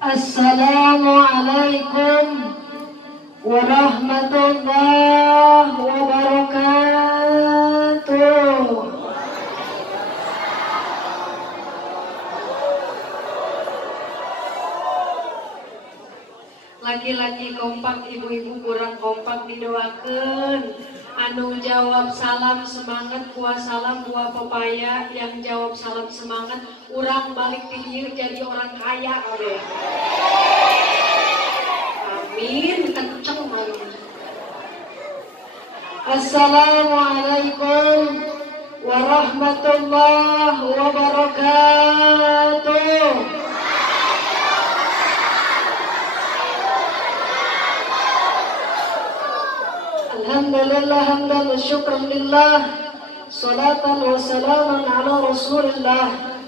Assalamualaikum warahmatullahi wabarakatuh. Laki-laki kompak, ibu-ibu kurang kompak didoakeun. Anu jawab salam semangat, buah salam buah pepaya. Yang jawab salam semangat, urang balik tidieu jadi orang kaya awe. Amin, kenceng amin. Assalamualaikum warahmatullahi wabarakatuh. Alhamdulillah hamdan wa syukran lillah, salatan wa salaman ala rasulillah.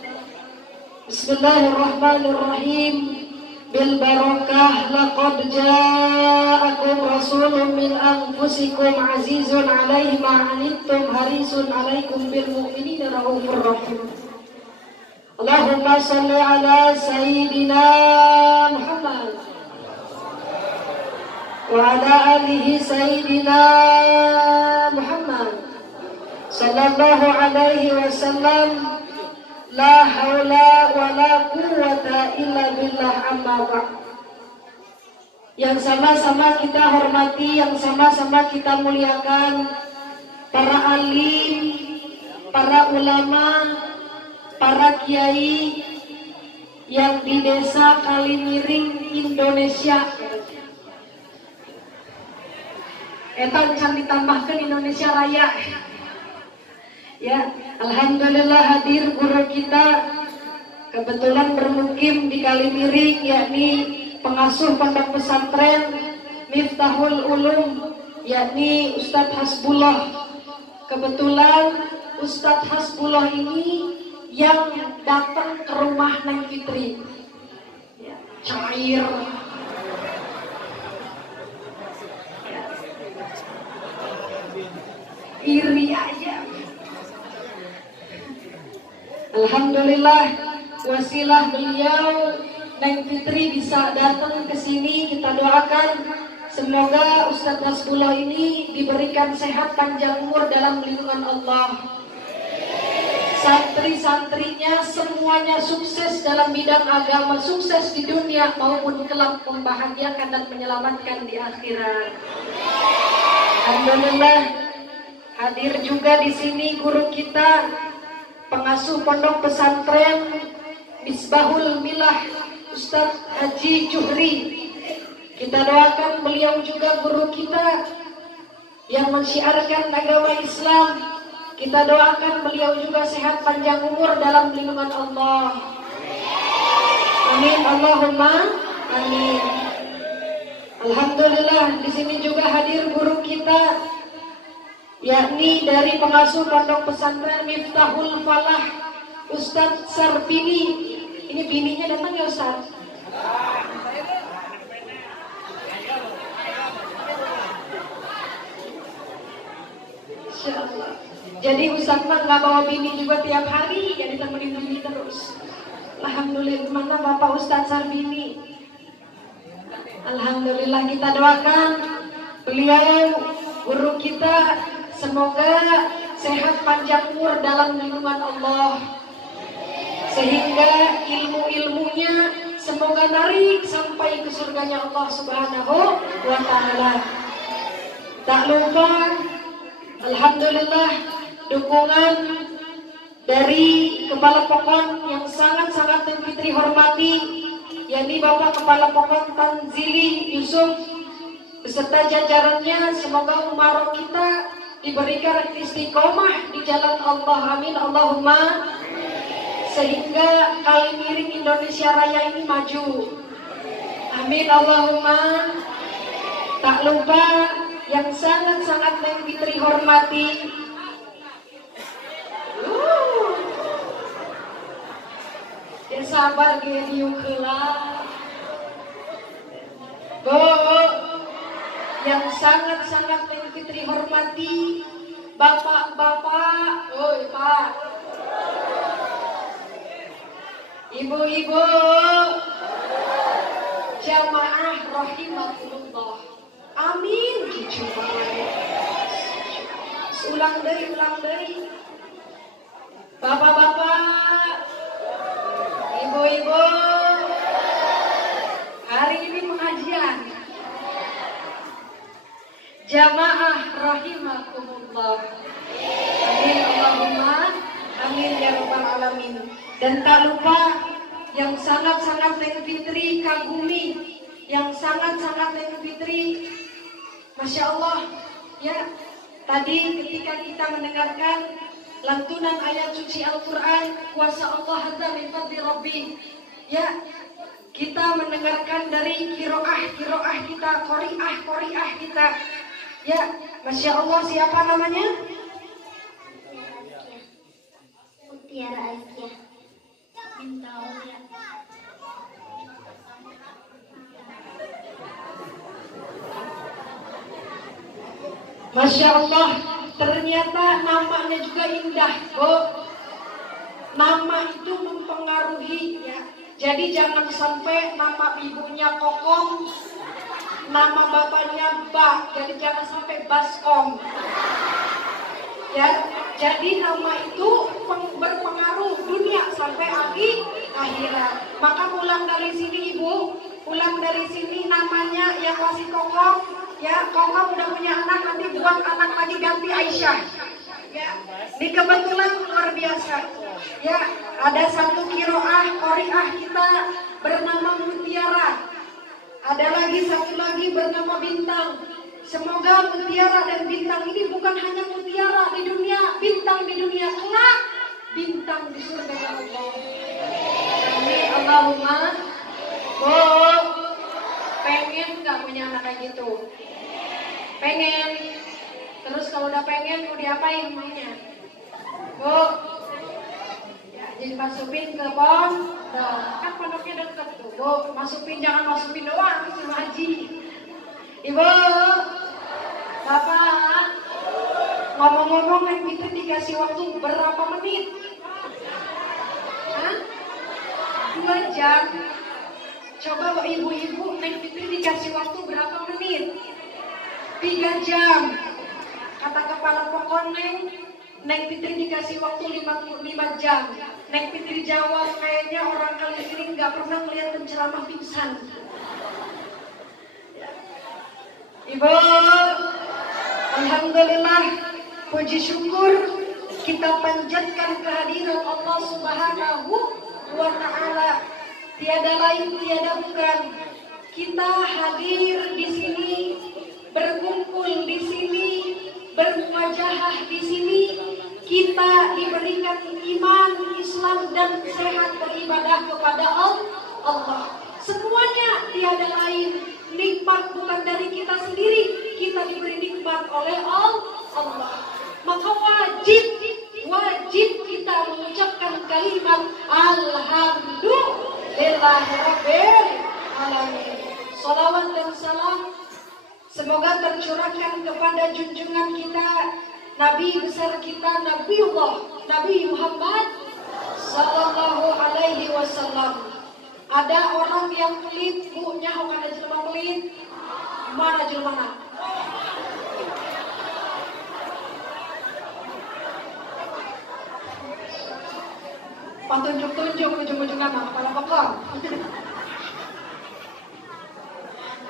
Bismillahirrahmanirrahim. Bil barakah laqad ja'akum rasulun min anfusikum azizun 'alaihi ma 'anittum harisun 'alaikum bil mu'minina raufur rahim. Allahumma shalli ala sayyidina Muhammad wa ala alihi sayyidina Muhammad sallallahu alaihi wasallam. La haula wa la quwwata illa billah, amma ba'd. Yang sama-sama kita hormati, yang sama-sama kita muliakan para alim, para ulama, para kiai yang di desa Kalimiring, Indonesia. Eta can ditambahkan Indonesia Raya. Ya, alhamdulillah hadir guru kita kebetulan bermukim di Kalimiring, yakni pengasuh pondok pesantren Miftahul Ulum, yakni Ustadz Hasbullah. Kebetulan Ustadz Hasbullah ini yang datang ke rumah Neng Fitri. Ya, cair. Iri aja. Alhamdulillah wasilah beliau Neng Fitri bisa datang ke sini. Kita doakan semoga Ustadz Hasbullah ini diberikan sehat panjang umur dalam lindungan Allah. Santri-santrinya semuanya sukses dalam bidang agama, sukses di dunia maupun kelak membahagiakan dan menyelamatkan di akhirat. Alhamdulillah. Hadir juga di sini guru kita, pengasuh pondok pesantren Misbahul Milah, Ustadz Haji Juhri. Kita doakan beliau juga guru kita yang mensyiarkan agama Islam. Kita doakan beliau juga sehat panjang umur dalam lindungan Allah. Amin, Allahumma amin. Alhamdulillah di sini juga hadir guru kita, yakni dari pengasuh pondok pesantren Miftahul Falah, Ustadz Sarbini. Ini bininya datang ya Ustadz? Insyaallah. Jadi Ustadz mah nggak bawa bini juga tiap hari, jadi temenin bini terus. Alhamdulillah. Mana Bapak Ustadz Sarbini? Alhamdulillah, kita doakan beliau guru kita semoga sehat panjang umur dalam lindungan Allah, sehingga ilmu-ilmunya semoga narik sampai ke surganya Allah Subhanahu wa Ta'ala. Tak lupa alhamdulillah dukungan dari Kepala Pokon yang sangat-sangat Neng Fitri hormati, yakni Bapak Kepala Pokon Tanzili Yusuf beserta jajarannya. Semoga umroh kita diberikan istiqomah di jalan Allah, amin Allahumma, sehingga Kalimiring Indonesia Raya ini maju, amin Allahumma. Tak lupa yang sangat-sangat Neng Fitri hormati, ya sabar gini ukela Bo, yang sangat-sangat Neng Fitri hormati, bapak-bapak, oi pak, ibu-ibu, Jamaah rahimakumullah. Amin. Ulang dari. Bapak-bapak, ibu-ibu, hari ini pengajian. Jamaah rahimakumullah. Amin Allahumma amin ya rabbal alamin. Dan tak lupa yang sangat-sangat Neng Fitri kagumi, yang sangat-sangat Neng Fitri, Masya Allah ya. Tadi ketika kita mendengarkan lantunan ayat suci Al-Quran, kuasa Allah hadza min fadli Rabbi ya, kita mendengarkan dari kiroah kita, koriah kita ya. Masya Allah, siapa namanya? Mutiara Aisyah Bintang ya. Masya Allah, ternyata namanya juga indah, Bu. Nama itu mempengaruhi ya. Jadi jangan sampai nama ibunya Kokom, nama bapaknya Ba, jadi jangan sampai Baskom. Ya, jadi nama itu berpengaruh dunia sampai akhirat. Maka pulang dari sini Ibu, pulang dari sini namanya yang masih Kokom, ya Kokom udah punya anak, nanti buat anak lagi ganti Aisyah. Ya, ini kebetulan luar biasa. Ya, ada satu koriah kita bernama Mutiara. Ada lagi satu lagi bernama Bintang. Semoga mutiara dan bintang ini bukan hanya mutiara di dunia, bintang di dunia kelak, bintang di surga Allah. Amin Allahumma. Oh, pengen nggak punya anak kayak gitu? Pengen. Terus kalau udah pengen mau diapain maunya? Bu, ya, jadi masukin ke pondok. Kan pondoknya deket tuh. Bu, masukin, jangan masukin doang, suruh haji. Ibu, Bapak, ngomong-ngomong Neng Fitri dikasih waktu berapa menit? Hah? 2 jam. Coba ibu-ibu, Neng Fitri dikasih waktu berapa menit? 3 jam. Kata kepala pokok Neng Fitri dikasih waktu 55 jam. Neng Fitri jawab, kayaknya orang kali ini nggak pernah melihat penceramah pingsan. Ibu, alhamdulillah, puji syukur kita panjatkan kehadiran Allah Subhanahu wa Ta'ala. Tiada lain, tiada bukan. Kita hadir di sini, berkumpul di sini, bermuajahah di sini. Kita diberikan iman, Islam dan sehat beribadah kepada Allah. Semuanya tiada lain. Nikmat bukan dari kita sendiri, kita diberi nikmat oleh Allah. Maka wajib kita mengucapkan kalimat Alhamdulillahirabbil alamin. Salawat dan salam semoga tercurahkan kepada junjungan kita, Nabi besar kita, Nabi Muhammad sallallahu alaihi wasallam. Ada orang yang pelit, Bu, nyaho kana jelema pelit. Mana jelemana? Patunjuk-tunjuk ujung-ujungnya mah kepala pokok.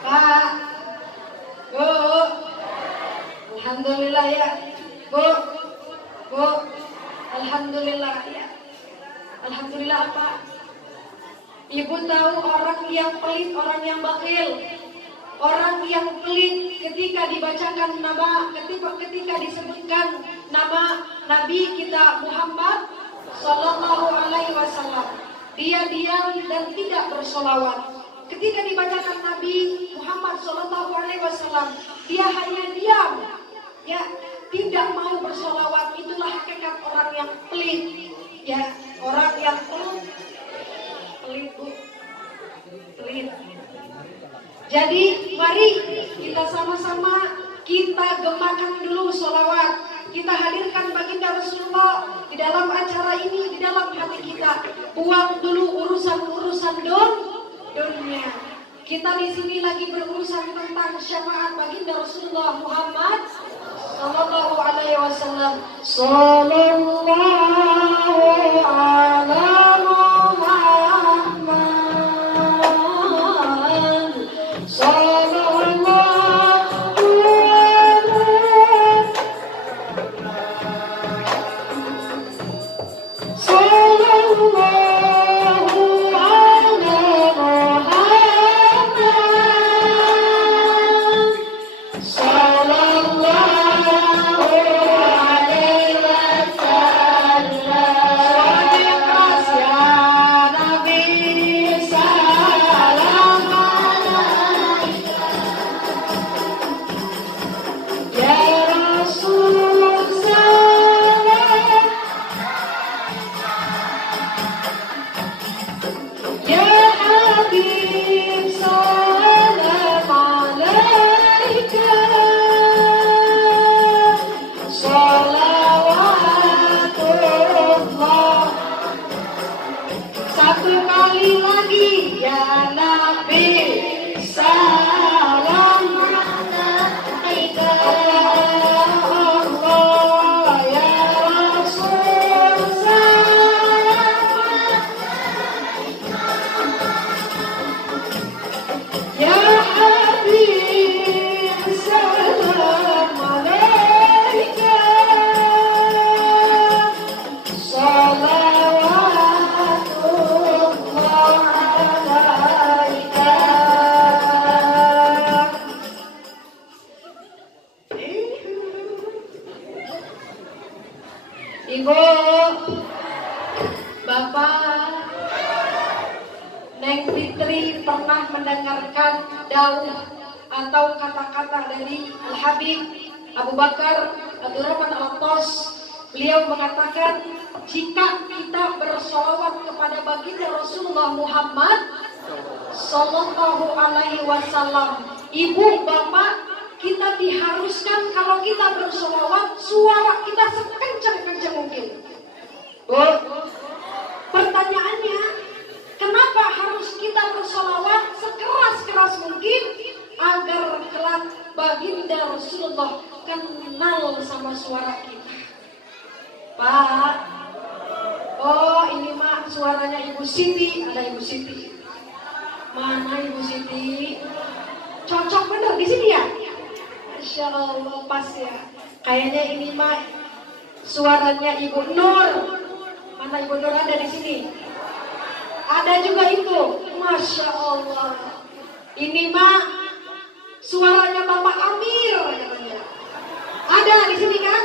Pak, Bu, alhamdulillah ya. Bu, alhamdulillah ya. Alhamdulillah apa? Ibu tahu orang yang pelit, orang yang bakil. Orang yang pelit ketika dibacakan nama, ketika disebutkan nama Nabi kita Muhammad Sallallahu Alaihi Wasallam, dia diam dan tidak bersolawat. Ketika dibacakan Nabi Muhammad Sallallahu Alaihi Wasallam, dia hanya diam, ya, tidak mau bersolawat. Itulah hakikat orang yang pelit, ya, orang yang pelit, Bu, pelit. Jadi mari kita sama-sama kita gemakan dulu sholawat. Kita hadirkan baginda Rasulullah di dalam acara ini, di dalam hati kita. Buang dulu urusan-urusan dunia. Kita di sini lagi berurusan tentang syafaat baginda Rasulullah Muhammad sallallahu alaihi wasallam. Sallallahu ala Muhammad. Sallallahu Ibu, Bapak, Neng Fitri pernah mendengarkan dauh atau kata-kata dari Al-Habib Abu Bakar Abdurrahman Al-Attas. Beliau mengatakan, jika kita bersolawat kepada baginda Rasulullah Muhammad sallallahu alaihi wasallam, ibu, bapak, kita diharuskan kalau kita bersolawat, suara kita sekencang-kencang mungkin. Bu, pertanyaannya, kenapa harus kita bersolawat sekeras-keras mungkin agar kelak baginda Rasulullah kenal sama suara kita? Pak, oh ini mah suaranya Ibu Siti, ada Ibu Siti. Mana Ibu Siti? Cocok bener di sini ya? Masya Allah, pas ya. Kayaknya ini mah suaranya Ibu Nur. Mana Ibu Nur ada di sini? Ada juga itu. Masya Allah. Ini mah suaranya Bapak Amir katanya. Ada di sini kan?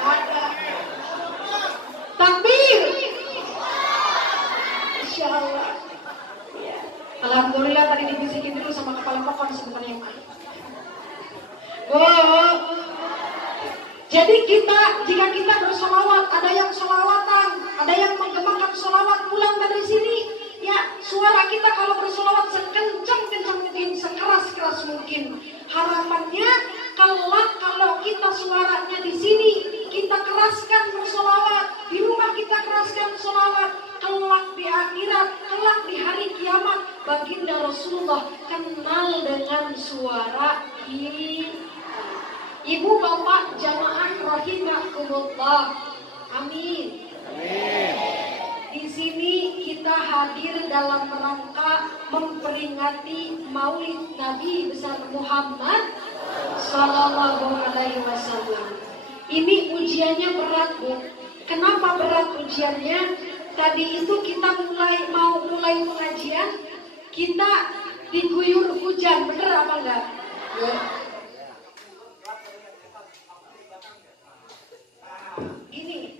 Ada. Takbir. Masya Allah. Ya. Alhamdulillah tadi dibisikin dulu sama kepala kokon sebenarnya Pak. Oh, jadi jika kita bersolawat, ada yang solawatan, ada yang menggemakan solawat pulang dari sini, ya suara kita kalau bersolawat sekencang-kencang mungkin, sekeras-keras mungkin. Harapannya kalau kita suaranya di sini, kita keraskan bersolawat, di rumah kita keraskan solawat, kelak di akhirat, kelak di hari kiamat, baginda Rasulullah kenal dengan suara ini. Ibu bapak jamaah rahimakumullah. Amin. Amin. Di sini kita hadir dalam rangka memperingati Maulid Nabi besar Muhammad sallallahu alaihi wasallam. Ini ujiannya berat, Bu. Kenapa berat ujiannya? Tadi itu kita mau mulai pengajian, kita diguyur hujan, bener apa enggak? Ya. Gini.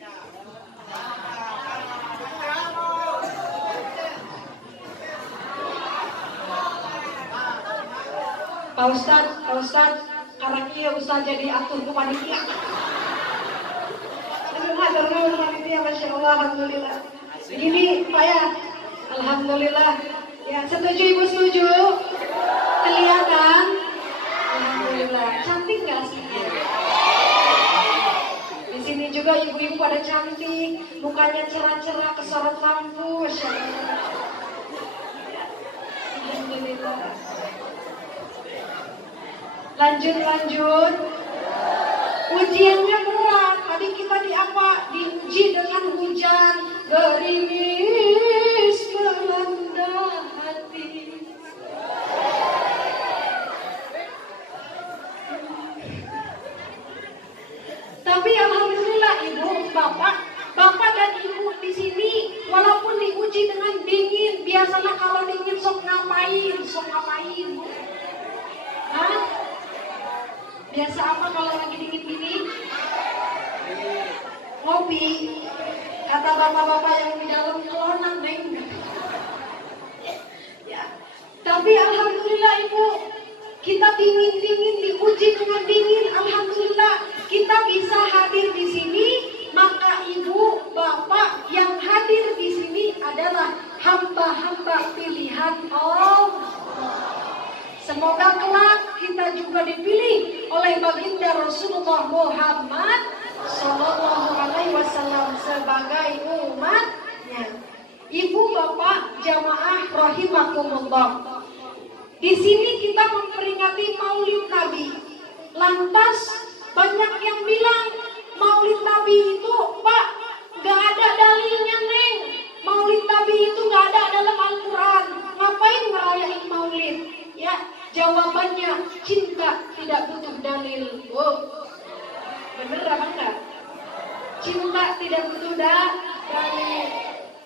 Pak Ustadz, karena kia Ustadz jadi atur ke panitia. Atur ke panitia, Masya Allah, Alhamdulillah. Begini Pak ya, Alhamdulillah. Ya, setuju Ibu, setuju? Kelihatan? Alhamdulillah. Cantik gak sih? Di sini juga ibu-ibu pada cantik, mukanya cerah-cerah, kesorot lampu. Alhamdulillah. Lanjut. Ujiannya berat. Tadi kita diuji dengan hujan, gerimis melanda hati. Tapi alhamdulillah ibu, bapak dan ibu di sini walaupun diuji dengan dingin, biasanya kalau dingin sok ngapain? Hah? Biasa apa kalau lagi dingin-dingin? Ngopi. Kata bapak-bapak yang di dalam kelonan, Neng. Ya. Tapi alhamdulillah ibu, kita dingin-dingin diuji dengan dingin, alhamdulillah kita bisa hadir di sini. Maka ibu, bapak yang hadir di sini adalah hamba-hamba pilihan Allah. Semoga kelak kita juga dipilih oleh baginda Rasulullah Muhammad Sallallahu Alaihi Wasallam sebagai umatnya. Ibu, bapak, jamaah rahimakumullah. Di sini kita memperingati Maulid Nabi. Lantas banyak yang bilang Maulid Nabi itu, Pak, gak ada dalilnya, Neng. Maulid Nabi itu gak ada dalam Al-Quran. Ngapain ngerayain Maulid? Ya, jawabannya cinta tidak butuh dalil. Oh, bener apa enggak? Cinta tidak butuh dalil.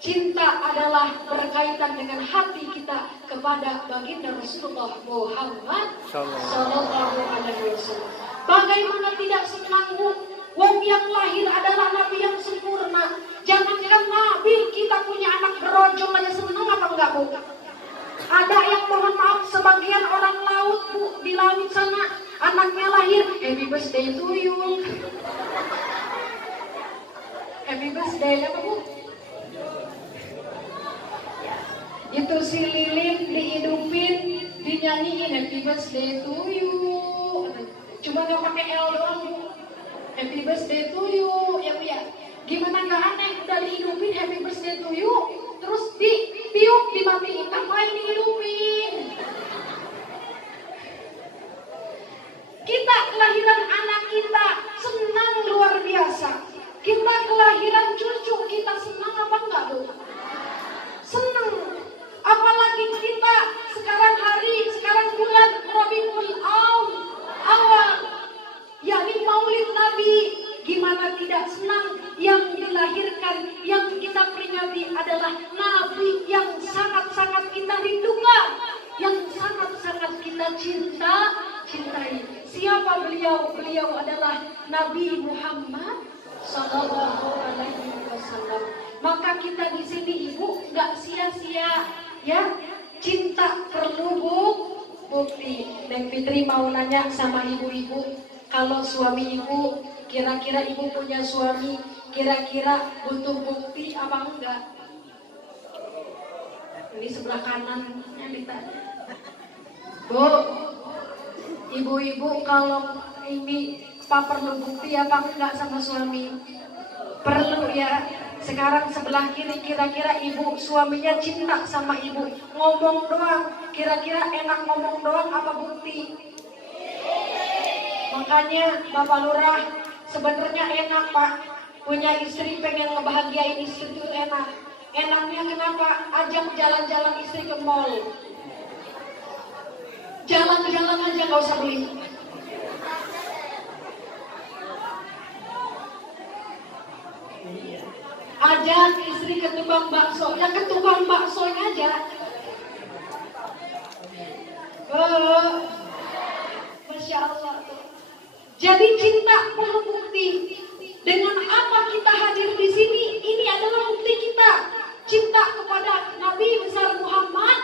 Cinta adalah berkaitan dengan hati kita kepada baginda Rasulullah Muhammad Sallallahu Alaihi Wasallam. Bagaimana tidak senang, Bu? Wong yang lahir adalah Nabi yang sempurna. Jangankan Nabi, kita punya anak berojol aja senang apa enggak, Bu? Ada yang mohon maaf sebagian orang laut, Bu, di laut sana anaknya lahir, happy birthday to you. Happy birthday apa, Bu? Itu si lilin dihidupin, dinyanyiin happy birthday to you. Cuma gak pakai L doang, Bu. Happy birthday to you, ya Bu ya. Gimana gak aneh, udah dihidupin happy birthday to you, terus ditiup, dimatiin, ngapain dihidupin? Kita kelahiran anak kita senang luar biasa. Kita kelahiran cucu kita senang apa enggak, Bu? Senang. Apalagi kita sekarang bulan Rabiul Awal, yakni Maulid Nabi. Gimana tidak senang? Yang dilahirkan, yang kita peringati adalah Nabi yang sangat-sangat kita rindukan, yang sangat-sangat kita cintai. Siapa beliau? Beliau adalah Nabi Muhammad Sallallahu Alaihi Wasallam. Maka kita di sini ibu nggak sia-sia, ya. Cinta perlu bukti. Neng Fitri mau nanya sama ibu-ibu, kalau suami ibu, kira-kira ibu punya suami, kira-kira butuh bukti apa enggak? Ini sebelah kanannya ditanya. Bu, ibu-ibu kalau ini apa perlu bukti apa enggak sama suami? Perlu ya. Sekarang sebelah kiri, kira-kira ibu suaminya cinta sama ibu, ngomong doang, kira-kira enak ngomong doang apa bukti? Makanya Bapak Lurah, sebenarnya enak Pak, punya istri pengen ngebahagiain istri itu enak. Enaknya kenapa? Ajak jalan-jalan istri ke mall. Jalan-jalan aja gak usah beli. Ajak istri ke tukang bakso, ya ke tukang baksonya aja. Masya Allah. Jadi cinta perlu bukti. Dengan apa kita hadir di sini? Ini adalah bukti kita cinta kepada Nabi besar Muhammad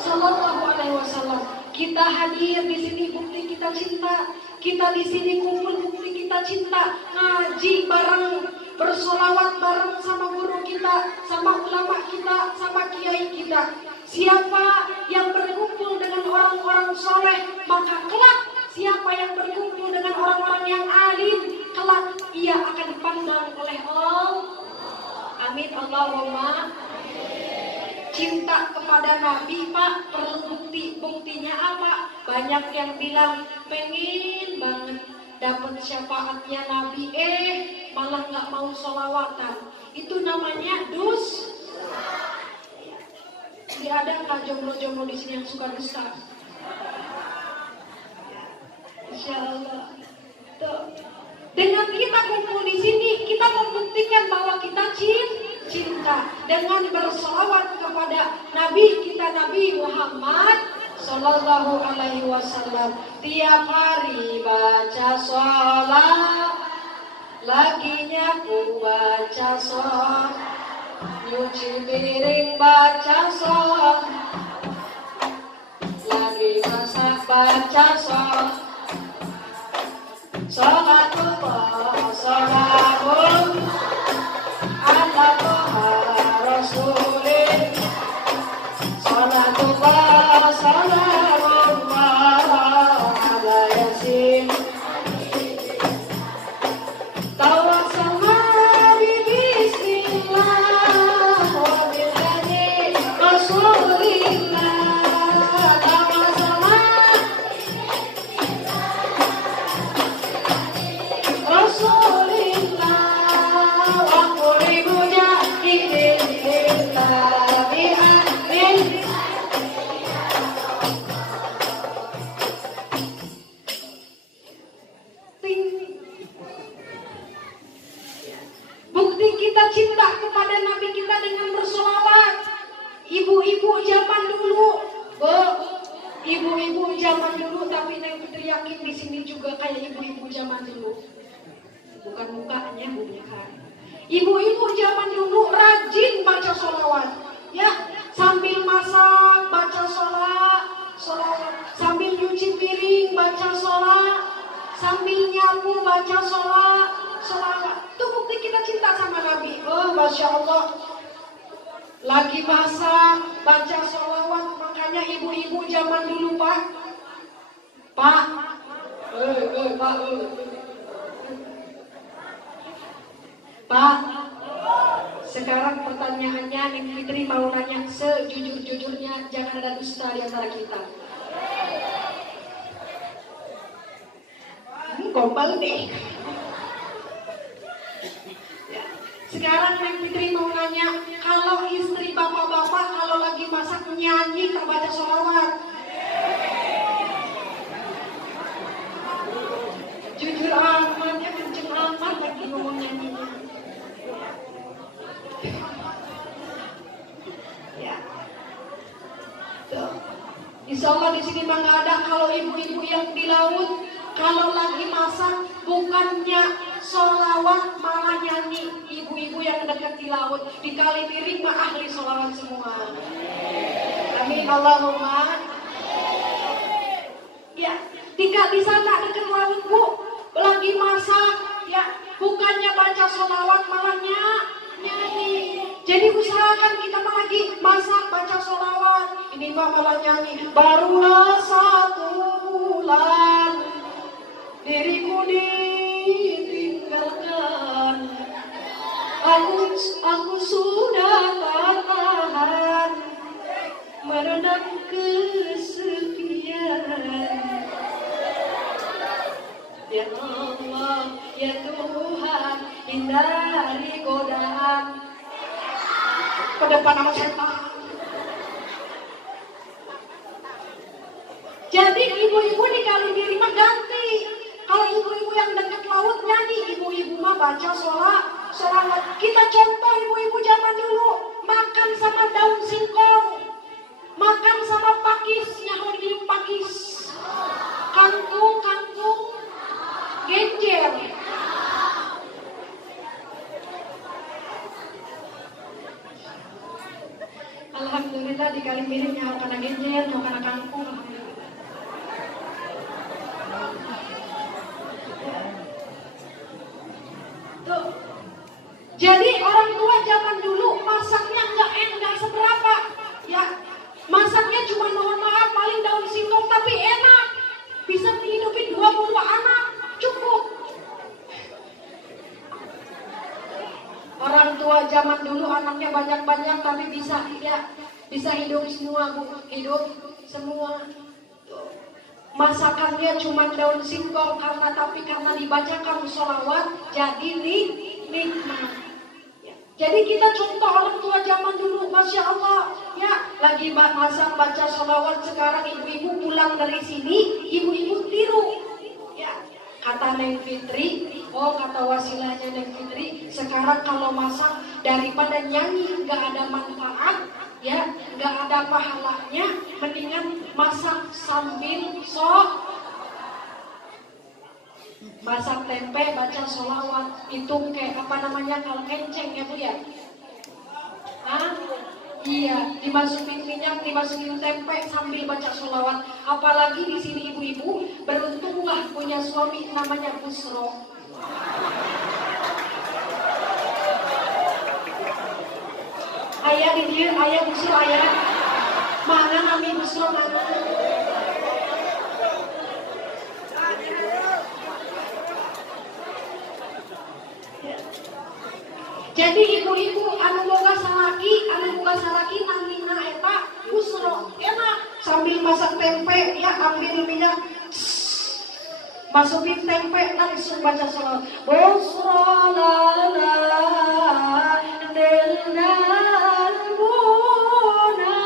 Sallallahu Alaihi Wasallam. Kita hadir di sini bukti kita cinta. Kita di sini kumpul bukti kita cinta. Ngaji bareng, bersolawat bareng sama guru kita, sama ulama kita, sama kiai kita. Siapa yang berkumpul dengan orang-orang soleh, maka kelak siapa yang berkumpul dengan orang-orang yang alim, kelak ia akan dipandang oleh Allah. Amin Allahumma. Cinta kepada Nabi Pak perlu Buktinya apa? Banyak yang bilang pengen banget dapat syafaatnya Nabi, malah nggak mau sholawatan. Itu namanya Jadi ada nggak jomblo-jomblo di sini yang suka dusta? Insya Allah. Tuh. Dengan kita kumpul di sini, kita membuktikan bahwa kita cinta dengan bersolawat kepada Nabi kita, Nabi Muhammad Sallallahu Alaihi Wasallam. Tiap hari baca sholat, laginya ku baca sholat, nyuci piring baca sholat, lagi masak baca sholat. Sholatullah, sholamun ala toha rasulih. Sholatullah, sholamun ala yasin. Tawassalna bismillah wa bilhadi rasulillah. Bukti kita cinta kepada Nabi kita dengan bersolawat. Ibu-ibu zaman dulu, ibu-ibu zaman dulu, tapi Neng Fitri yakin di sini juga kayak ibu-ibu zaman dulu. Bukan mukanya, bukan. Ibu-ibu zaman dulu rajin baca solawat, ya, sambil masak baca solawat, sambil nyuci piring baca solawat, sambil nyapu baca solawat. Itu bukti kita cinta sama Nabi. Oh, Masya Allah. Lagi masak baca solawat, makanya ibu-ibu zaman dulu Pak, Pak, sekarang pertanyaannya Neng Fitri mau nanya sejujur-jujurnya, jangan ada dusta di antara kita. Gombal deh. Ya. Sekarang Neng Fitri mau nanya, kalau istri bapak-bapak kalau lagi masak nyanyi tak baca sholawat? Jujur amat, ya kenceng amat lagi ngomong nyanyinya. Ya. Tuh. Insya Allah di sini mah nggak ada. Kalau ibu-ibu yang di laut, kalau lagi masak bukannya sholawat malah nyanyi. Ibu-ibu yang dekat di laut, di kali piring mah ahli sholawat semua. Amin Allahumma. Ya, di sana dekat laut Bu, lagi masak, ya, bukannya baca sholawat malah nyanyi. Jadi usahakan kita mah lagi masak baca sholawat, ini mah malah nyanyi. Barulah 1 bulan diriku ditinggalkan, aku sudah tak tahan meredam kesepian. Ya Allah, ya Tuhan, hindari godaan. Ke depan sama setan. Jadi ibu-ibu di kali diri mah ganti. Kalau ibu-ibu yang dekat laut nyanyi, ibu-ibu mah baca sholawat. Kita contoh ibu-ibu zaman dulu, makan sama daun singkong, makan sama pakis, nyaho di pakis, kangkung, genjer. Alhamdulillah di kali miring nyaho kana genjer, nyaho kana kangkung. Tuh. Jadi orang tua zaman dulu masaknya enggak seberapa, ya. Masaknya cuma mohon maaf paling daun singkong tapi enak. Bisa menghidupin 20 anak, cukup. Orang tua zaman dulu anaknya banyak-banyak tapi bisa hidup semua Bu. hidup semua. Masakannya cuma daun singkong tapi karena dibacakan sholawat jadi nikmat. Jadi kita contoh orang tua zaman dulu, Masya Allah, ya lagi masak baca sholawat, sekarang ibu-ibu pulang dari sini, ibu-ibu tiru, ya kata Neng Fitri, kata wasilahnya Neng Fitri, sekarang kalau masak daripada nyanyi nggak ada manfaat, ya nggak ada pahalanya, mendingan masak sambil masak tempe, baca sholawat, itu kayak apa namanya kalau kenceng ya Bu ya? Iya, dimasukin minyak, dimasukin tempe sambil baca sholawat. Apalagi di sini ibu-ibu, beruntunglah punya suami namanya Busro. Ayah di dia, ayah Busro, ayah. Mana kami Busro, mana? Jadi ibu-ibu anu boga salaki nangina eta Busro enak sambil masak tempe ya ambil minyak masukin tempe langsung baca sholawat Busro lala delal buna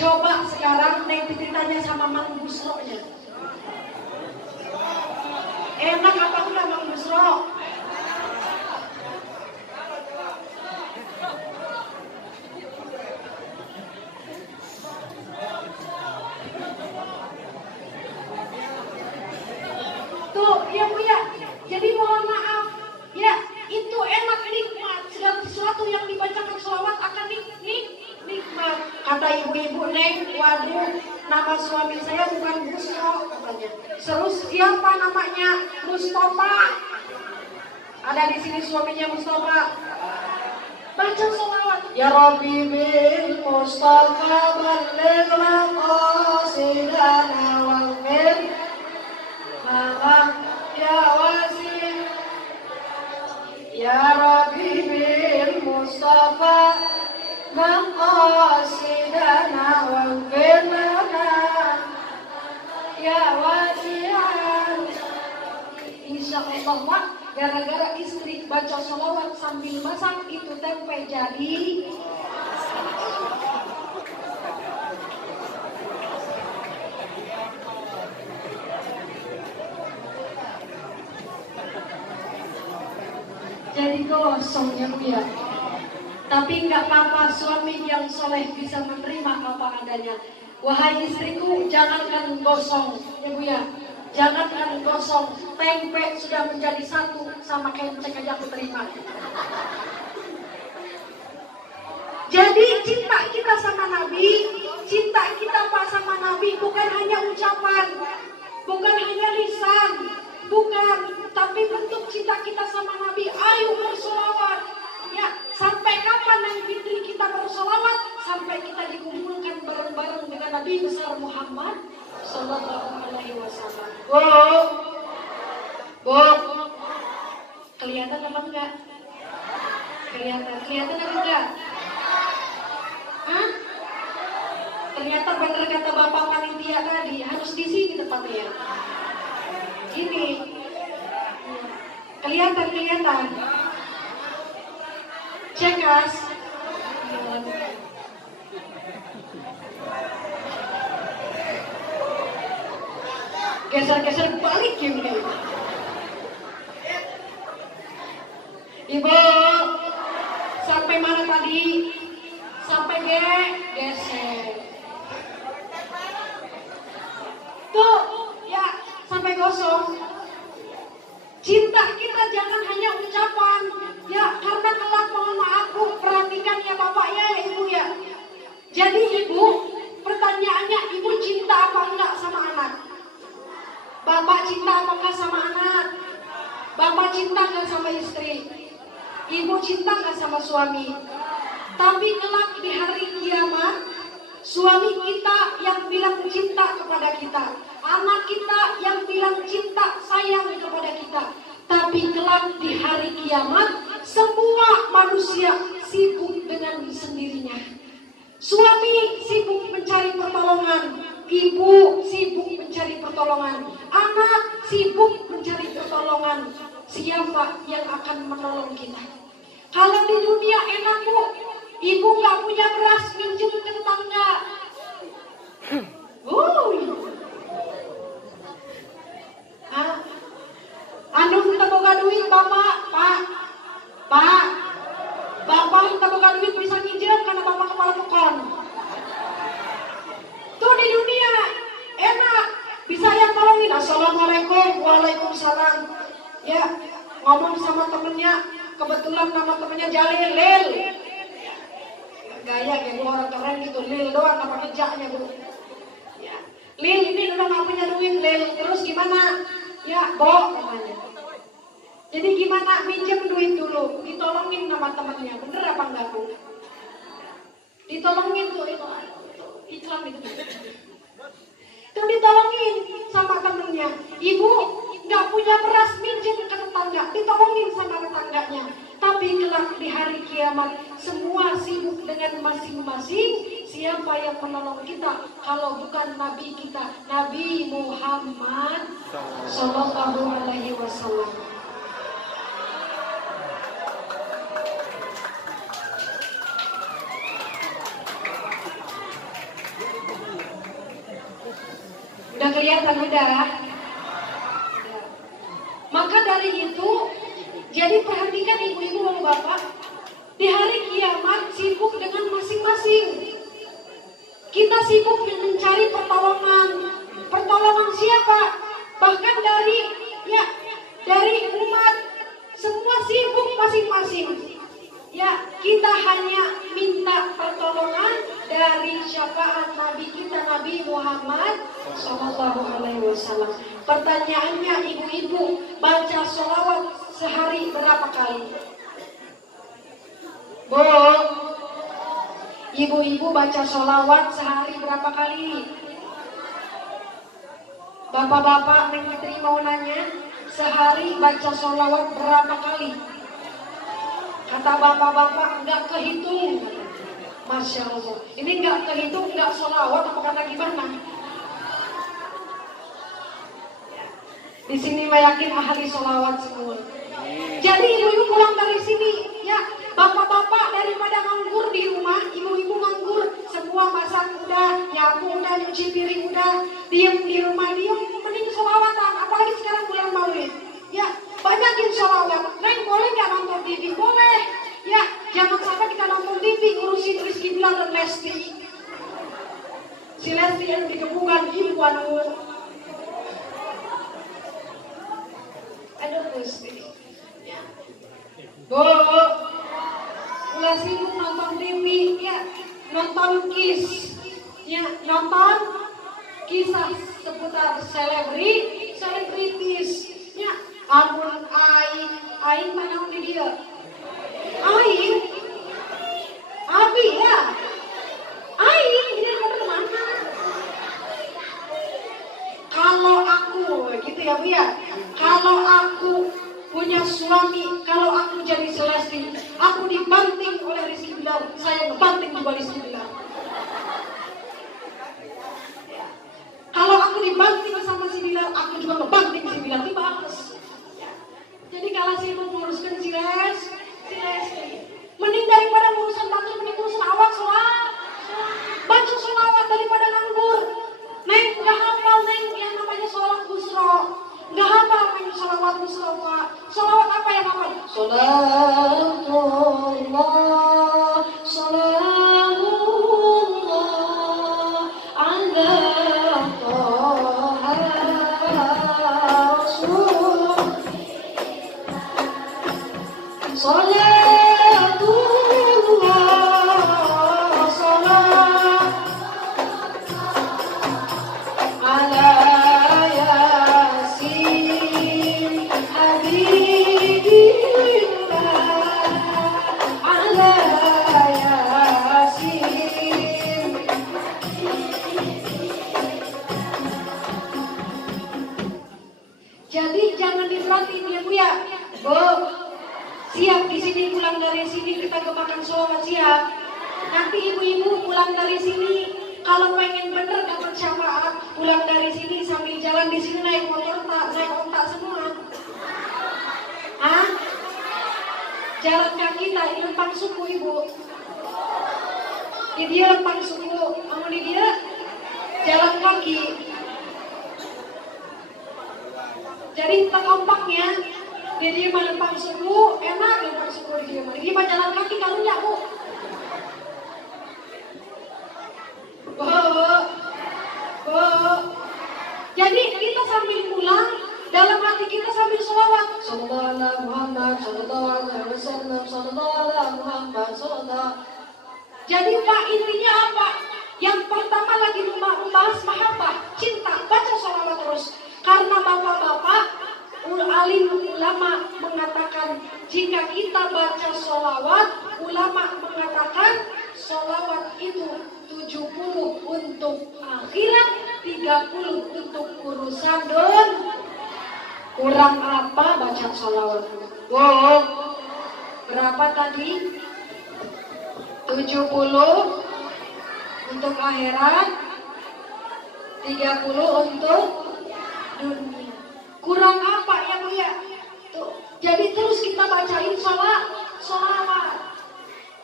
coba sekarang Neng Fitri tanya sama Mang Busro-nya. Enak apa enggak Mang Busro? Tuh, ya Bu ya. Jadi mohon maaf, ya itu enak nikmat. Segala sesuatu yang dibacakan sholawat akan nikmat. Kata ibu-ibu Neng, waduh, nama suami saya bukan Busro katanya. Terus siapa namanya? Mustafa. Ada di sini suaminya Mustafa. Baca sholawat. Ya Rabbi bil Mustafa balligh maqasidana wal fir ya wasi. Ya Rabbi bil Mustafa maqasidana wal fir ya wasi'an. Insya Allah gara-gara istri baca sholawat sambil masak itu tempe jadi. Jadi gosong ya Bu ya. Tapi nggak apa-apa, suami yang soleh bisa menerima apa adanya. Wahai istriku, jangankan gosong ya Bu ya. Jangankan gosong, tempe sudah menjadi satu sama kenceng aja aku terima. Jadi cinta kita sama Nabi, cinta kita Pak sama Nabi bukan hanya ucapan, bukan hanya lisan, bukan, tapi bentuk cinta kita sama Nabi. Ayo bersolawat, ya sampai kapan Neng Fitri kita bersolawat? Sampai kita dikumpulkan bareng-bareng dengan Nabi besar Muhammad Sallallahu Alaihi Wasallam. Bu, kelihatan apa enggak? Kelihatan apa enggak? Hah? Ternyata benar kata Bapak panitia tadi, harus di sini tepatnya. Ini kelihatan. Cekas. Geser-geser balik ini. Ibu, sampai mana tadi? Sampai geser. Tuh, ya sampai gosong. Cinta kita jangan hanya ucapan, ya karena kelak mohon maaf Bu, perhatikan ya Bapak ya Ibu ya. Jadi Ibu, pertanyaannya Ibu cinta apa enggak sama anak? Bapak cinta apa enggak sama anak? Bapak cinta enggak sama istri? Ibu cinta enggak sama suami? Tapi kelak di hari kiamat, suami kita yang bilang cinta kepada kita anak kita yang bilang cinta sayang kepada kita. Tapi kelak di hari kiamat, semua manusia sibuk dengan sendirinya. Suami sibuk mencari pertolongan, ibu sibuk mencari pertolongan, anak sibuk mencari pertolongan. Siapa yang akan menolong kita? Kalau di dunia enak bu, ibu nggak punya beras minjem ke tetangga. Anu kita boga duit bapak, bapak kita boga duit bisa nginjem karena bapak kepala pekon. Tuh di dunia enak, bisa yang tolongin. Assalamualaikum, waalaikumsalam. Ya ngomong sama temennya, kebetulan nama temennya Jalil, Lil. Gaya kayak orang keren gitu, Lil doang nama kerjanya bu. Ya. Lil ini udah nggak punya duit, Lil. Terus gimana? Ya, Bo, katanya. Jadi gimana? Minjem duit dulu, ditolongin sama temennya. Bener apa enggak bu? Ditolongin tuh itu iklan itu. Tuh ditolongin sama temennya. Ibu nggak punya beras minjem ke tetangga, ditolongin sama tetangganya. Tapi kelak di hari kiamat semua sibuk dengan masing-masing. Siapa yang menolong kita kalau bukan Nabi kita, Nabi Muhammad Sallallahu Alaihi Wasallam. Udah kelihatan udah. Maka dari itu, jadi perhatikan ibu-ibu bapak-bapak, di hari kiamat sibuk dengan masing-masing. Kita sibuk mencari pertolongan. Pertolongan siapa? Bahkan dari umat semua sibuk masing-masing. Ya, kita hanya minta pertolongan dari syafaat Nabi kita Nabi Muhammad Sallallahu Alaihi Wasallam. Pertanyaannya ibu-ibu, baca sholawat sehari berapa kali? Bu, ibu-ibu baca sholawat sehari berapa kali? Bapak-bapak, Neng Fitri mau nanya, sehari baca sholawat berapa kali? Kata bapak-bapak nggak kehitung. Masya Allah. Ini nggak kehitung, nggak sholawat, apa kata gimana? Di sini meyakin ahli sholawat semua. Jadi ibu-ibu pulang dari sini, ya bapak-bapak daripada nganggur di rumah, ibu-ibu nganggur, semua masak udah, nyapu udah, nyuci piring udah, diem di rumah diem, mending sholawatan. Apalagi sekarang bulan Maulid. Ya, banyakin sholawat. Neng boleh nggak nonton TV? Boleh. Ya, jangan sampai kita nonton TV ngurusin Rizky Bilar dan Lesti. Si Lesti yang dikebukan ibu anu. Aduh Lesti. Ya. Bu, ulah sibuk nonton TV, ya, nonton Kiss, ya, nonton kisah seputar selebritis, ya. Ampun aing mana di dia? Aing, Abi ya, aing ini kemana? Kalau aku gitu ya Bu ya, kalau aku punya suami, kalau aku jadi Celesti, aku dibanting oleh Rizky Bilar, saya ngebanting juga Rizky Bilar. Kalau aku dibanting sama si Bilar, aku juga ngebanting si Bilar, dibahas. Jadi kalau saya mau menguruskan si Lesti, mending daripada ngurusan takut, mending ngurusan awak sholat. Baca sholawat daripada nganggur. Neng gak hafal neng yang namanya sholat busro. Gak hafal neng sholawat busro Pak. Sholawat apa yang hafal? Sholatullah, sholatullah ala Allah jangan diperhatiin ya Bu ya. Bu, siap di sini, pulang dari sini kita gemakan sholawat siap. Nanti ibu-ibu pulang dari sini kalau pengen bener dapat syafaat, pulang dari sini sambil jalan di sini naik motor tak, naik ontak semua. Hah? Jalan kaki tak lempang suku ibu. Di dia lempang suku, kamu di dia jalan kaki. Jadi tak kompaknya, di dia lempang suku, enak lempang suku di dia. Di dia jalan kaki kalau ya Bu. Jadi kita sambil pulang, dalam hati kita sambil sholawat. Sallallahu alaihi Muhammad, sallallahu alaihi wasallam, sallallahu alaihi Muhammad, sallallahu. Jadi Pak, intinya apa? Yang pertama lagi membahas mahabbah, cinta, baca sholawat terus. Karena bapak-bapak, alim ulama mengatakan jika kita baca sholawat, ulama mengatakan sholawat itu 70 untuk akhirat, 30 untuk urusan dunia. Kurang apa baca sholawat? Wow, berapa tadi? 70 untuk akhirat, 30 untuk dunia. Kurang apa ya Bu ya? Tuh. Jadi terus kita bacain sholawat.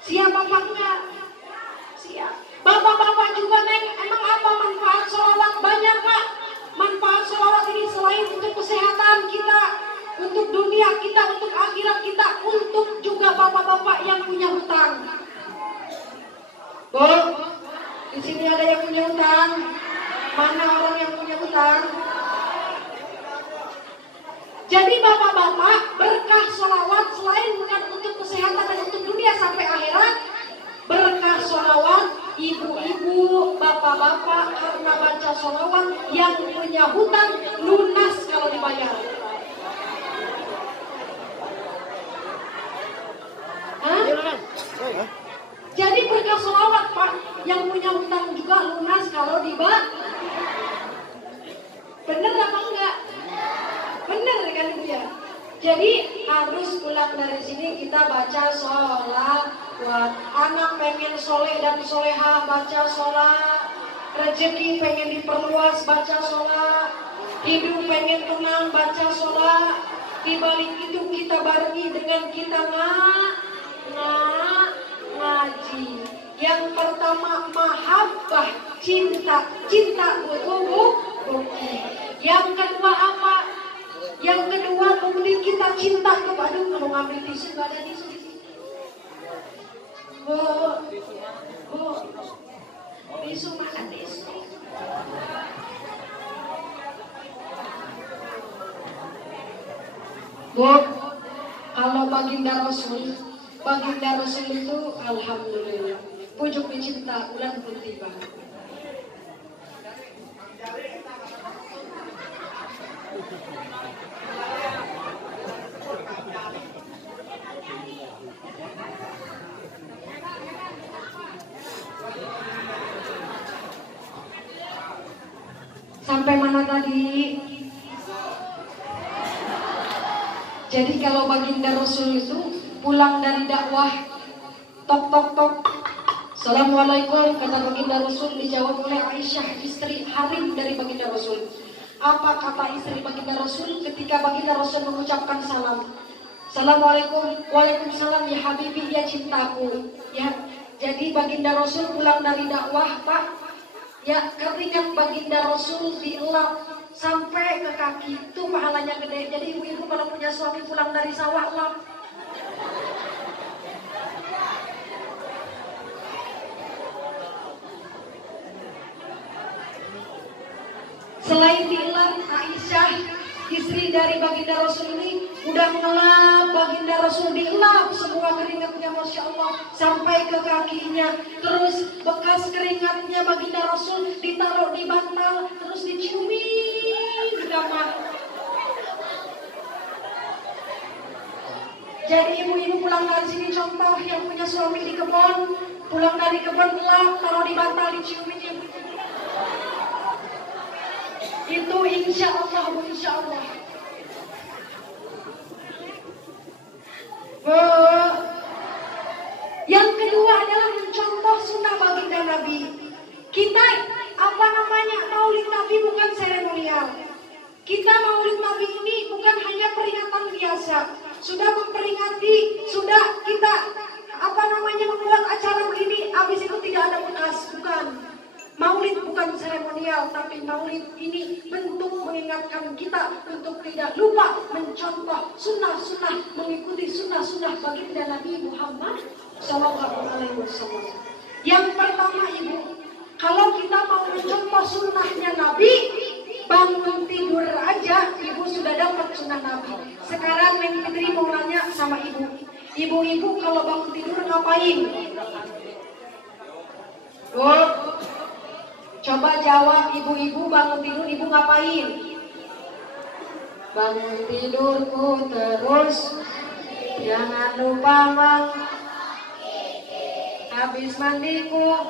Siap apa enggak? Siap. Bapak-bapak juga neng, emang apa manfaat sholawat? Banyak Pak. Manfaat sholawat ini selain untuk kesehatan kita, untuk dunia kita, untuk akhirat kita, untuk juga bapak-bapak yang punya hutang. Bu, di sini ada yang punya hutang. Mana orang yang punya hutang? Jadi bapak-bapak, berkah sholawat selain bukan untuk kesehatan dan untuk dunia sampai akhirat, berkah sholawat ibu-ibu, bapak-bapak karena baca sholawat yang punya hutang lunas kalau dibayar. Hah? Jadi berkah sholawat Pak, yang punya hutang juga lunas kalau dibayar. Bener apa enggak? Bener kan Ibu ya? Jadi harus pulang dari sini kita baca sholawat. Anak pengen soleh dan solehah baca sholawat. Rezeki pengen diperluas baca sholawat. Hidup pengen tenang baca sholawat. Di balik itu kita barengi dengan kita ngaji. Yang pertama mahabbah, cinta bukti. Yang kedua apa? Yang kedua kemudian kita cinta kepada, kalau ngambil tisu nggak ada tisu di sini. Bu, tisu mana tisu? Bu, kalau baginda Rasul itu alhamdulillah pujuk dicinta bulan pun tiba. Sampai mana tadi? Jadi kalau baginda Rasul itu pulang dari dakwah, tok tok tok, Assalamualaikum, kata baginda Rasul, dijawab oleh Aisyah, istri harim dari baginda Rasul. Apa kata istri baginda Rasul ketika baginda Rasul mengucapkan salam? Assalamualaikum, waalaikumsalam ya habibi, ya cintaku. Ya, jadi baginda Rasul pulang dari dakwah Pak, ya keringat baginda Rasul dielap sampai ke kaki, itu pahalanya gede. Jadi ibu-ibu kalau punya suami pulang dari sawah elap. Selain dielap, Aisyah istri dari baginda Rasul ini udah ngelap baginda Rasul, dielap semua keringatnya Masya Allah sampai ke kakinya. Terus bekas keringatnya baginda Rasul ditaruh di bantal, terus diciumi di kamar. Jadi ibu-ibu pulang dari sini contoh yang punya suami di kebun, pulang dari kebun gelap, taruh di bantal, diciumin ibu. Itu insya Allah Bu, insya Allah. Yang kedua adalah mencontoh sunnah baginda Nabi. Kita maulid Nabi bukan seremonial. Kita maulid Nabi ini bukan hanya peringatan biasa. Sudah memperingati, sudah kita membuat acara begini, habis itu tidak ada bekas, bukan. Maulid bukan seremonial, tapi maulid ini bentuk mengingatkan kita untuk tidak lupa mencontoh sunnah-sunnah, mengikuti sunnah-sunnah baginda Nabi Muhammad SAW. Yang pertama Ibu, kalau kita mau mencontoh sunnahnya Nabi, bangun tidur aja Ibu sudah dapat sunnah Nabi. Sekarang Neng Fitri mau nanya sama Ibu, ibu-ibu kalau bangun tidur ngapain? Coba jawab ibu-ibu, bangun tidur ibu ngapain? Bangun tidurku terus, jangan lupa habis mandiku.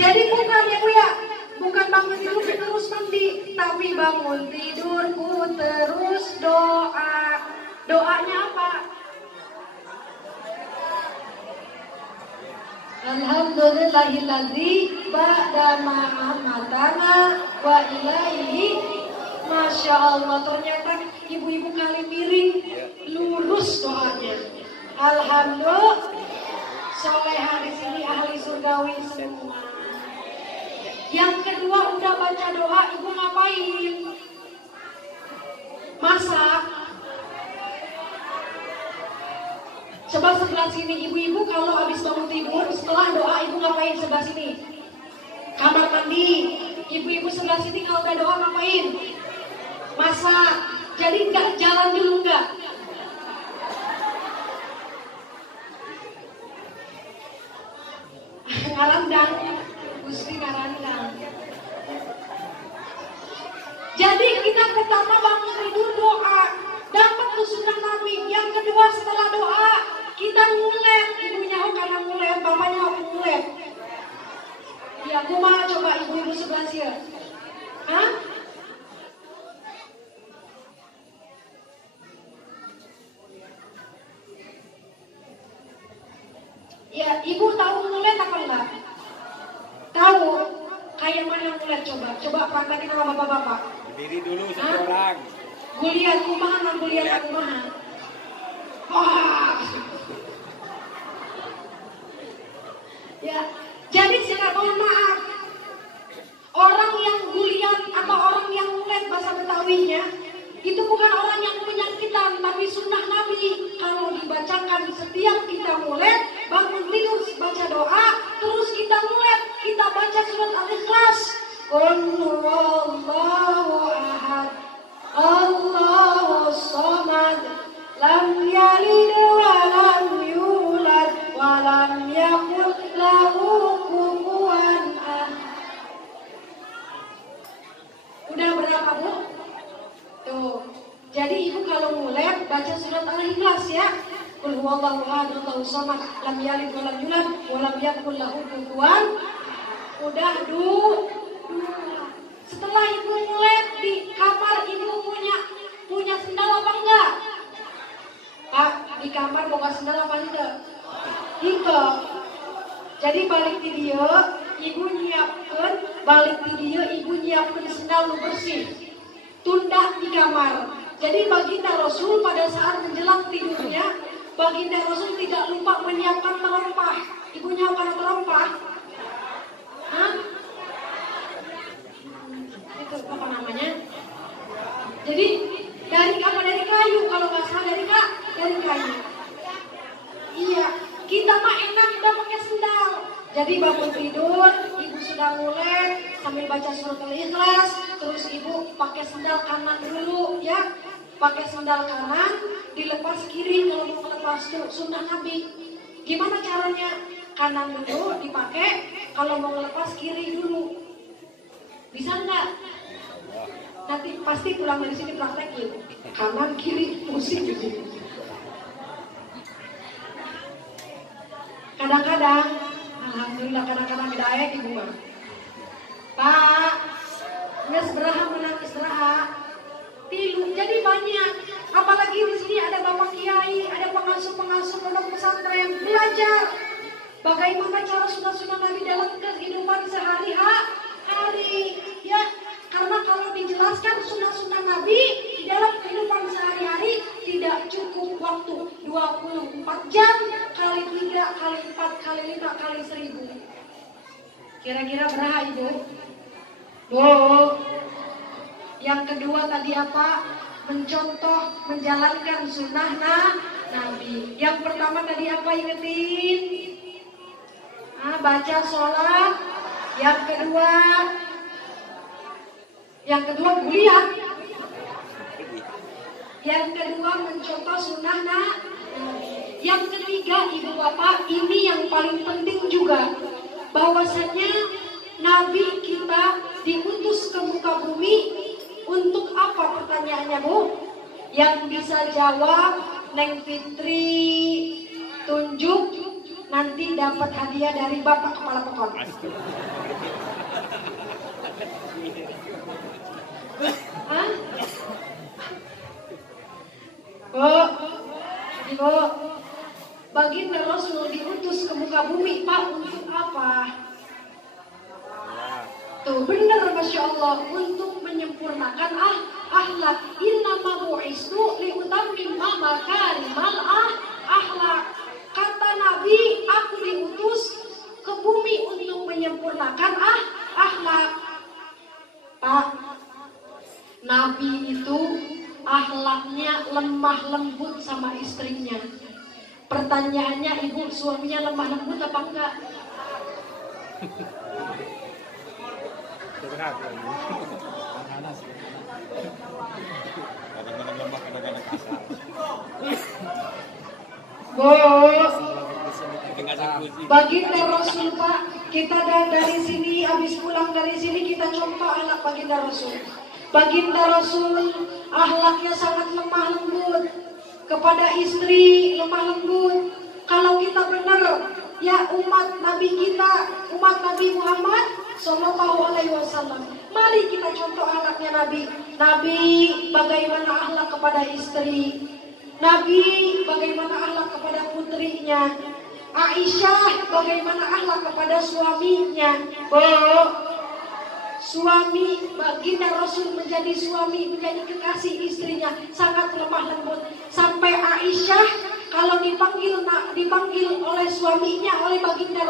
Jadi bukan ya Bu ya, bukan bangun tidur terus mandi, tapi bangun tidurku terus doa. Doanya apa? Alhamdulillahilladzi ba'da ma'amatana wa ilaihi. Masya Allah, ternyata ibu-ibu kali miring lurus doanya. Alhamdulillah, solehah di sini ahli surgawi semua. Yang kedua udah baca doa, ibu ngapain? Masak. Coba sebelah sini ibu-ibu kalau habis bangun tidur setelah doa ibu ngapain sebelah sini? Kamar mandi. Ibu-ibu sebelah sini kalau udah doa ngapain? Masak. Jadi nggak jalan dulu nggak? Ngarandang, Gusti ngarandang. Jadi kita pertama bangun tidur doa, dapat tuh sunnah Nabi. Yang kedua setelah doa kita ngulet, ibunya karena ngulet, bapaknya ngulet. Ya, kumaha coba ibu-ibu sebelah sini. Hah? Ya, ibu tahu ngulet apa enggak? Tahu? Kayak mana ngulet coba? Coba praktekin sama bapak-bapak. Berdiri dulu satu orang. Gulian kumaha, gulian kumaha. Wah. Ya, jadi saya mohon maaf. Orang yang gulian atau orang yang ngulet bahasa Betawinya itu bukan orang yang penyakitan, tapi sunnah Nabi. Kalau dibacakan setiap kita ngulet, bangun tidur baca doa, terus kita ngulet, kita baca surat Al-Ikhlas. Qul huwallahu ahad, Allahus samad, lam yalid wa lam yulad wa lam yakul lahu kufuwan ahad. Udah berapa Bu? Tuh. Jadi ibu kalau ngulet baca surat Al-Ikhlas ya. Qul huwallahu ahad, Allahus samad, lam yalid wa lam yulad wa lam yakul lahu kufuwan. Udah Setelah ibu ngulet di kamar ibu punya sendal apa enggak? Pak, di kamar bawa sendal apa enggak? Itu. Jadi balik di dia, ibu nyiapkan, ibu nyiapkan sendal lu bersih. Tunda di kamar. Jadi baginda Rasul pada saat menjelang tidurnya, baginda Rasul tidak lupa menyiapkan terempah. Ibu nyiapkan terempah. Hah? Itu apa namanya? Jadi dari kayu, kalau nggak salah dari kayu. Iya, kita mah enak udah pakai sendal. Jadi bangun tidur, ibu sudah ngulet sambil baca surat Al-Ikhlas, terus ibu pakai sendal kanan dulu ya. Pakai sendal kanan, dilepas kiri kalau mau lepas tuh sunnah Nabi. Gimana caranya? Kanan dulu dipakai, kalau mau lepas kiri dulu. Bisa nggak? Nanti pasti pulang dari sini praktekin. Kanan kiri pusing di sini. Kan Kadang-kadang, alhamdulillah kadang-kadang daek ibu mah. Pak, nggak seberaha menang istiraha. Tilu, jadi banyak. Apalagi di sini ada bapak kiai, ada pengasuh-pengasuh pondok pesantren belajar bagaimana cara sunnah-sunnah Nabi dalam kehidupan sehari-hari. Ya, karena kalau dijelaskan sunnah-sunnah Nabi di dalam kehidupan sehari-hari tidak cukup waktu 24 jam kali 3 kali 4 kali 5 kali 1000. Kira-kira berapa ibu? Bu. Yang kedua tadi apa? Mencontoh, menjalankan sunnah Nabi. Yang pertama tadi apa ingetin? Baca sholat. Yang kedua kuliah. Yang kedua mencontoh sunnah Nabi. Yang ketiga ibu bapak, ini yang paling penting juga, bahwasanya Nabi kita diutus ke muka bumi untuk apa pertanyaannya bu? Yang bisa jawab Neng Fitri tunjuk, nanti dapat hadiah dari Bapak Kepala Pekon. Hah? Bu, baginda Rasul diutus ke muka bumi Pak untuk apa? Tuh benar Masya Allah, untuk menyempurnakan akhlak. Innama bu'istu liutammima makarimal akhlak. Kata Nabi, aku diutus ke bumi untuk menyempurnakan akhlak. Pak, Nabi itu akhlaknya lemah lembut sama istrinya. Pertanyaannya, ibu suaminya lemah lembut apa enggak? Baginda Rasul Pak, kita dari sini habis pulang dari sini kita contoh akhlak baginda Rasul. Baginda Rasul akhlaknya sangat lemah lembut kepada istri, lemah lembut. Kalau kita benar ya umat Nabi kita, umat Nabi Muhammad Sallallahu Alaihi Wasallam, mari kita contoh akhlaknya Nabi. Nabi bagaimana akhlak kepada istri, Nabi bagaimana akhlak kepada putrinya, Aisyah bagaimana akhlak kepada suaminya. Suami baginda Rasul menjadi suami, menjadi kekasih istrinya, sangat lemah lembut. Sampai Aisyah kalau dipanggil oleh suaminya, oleh baginda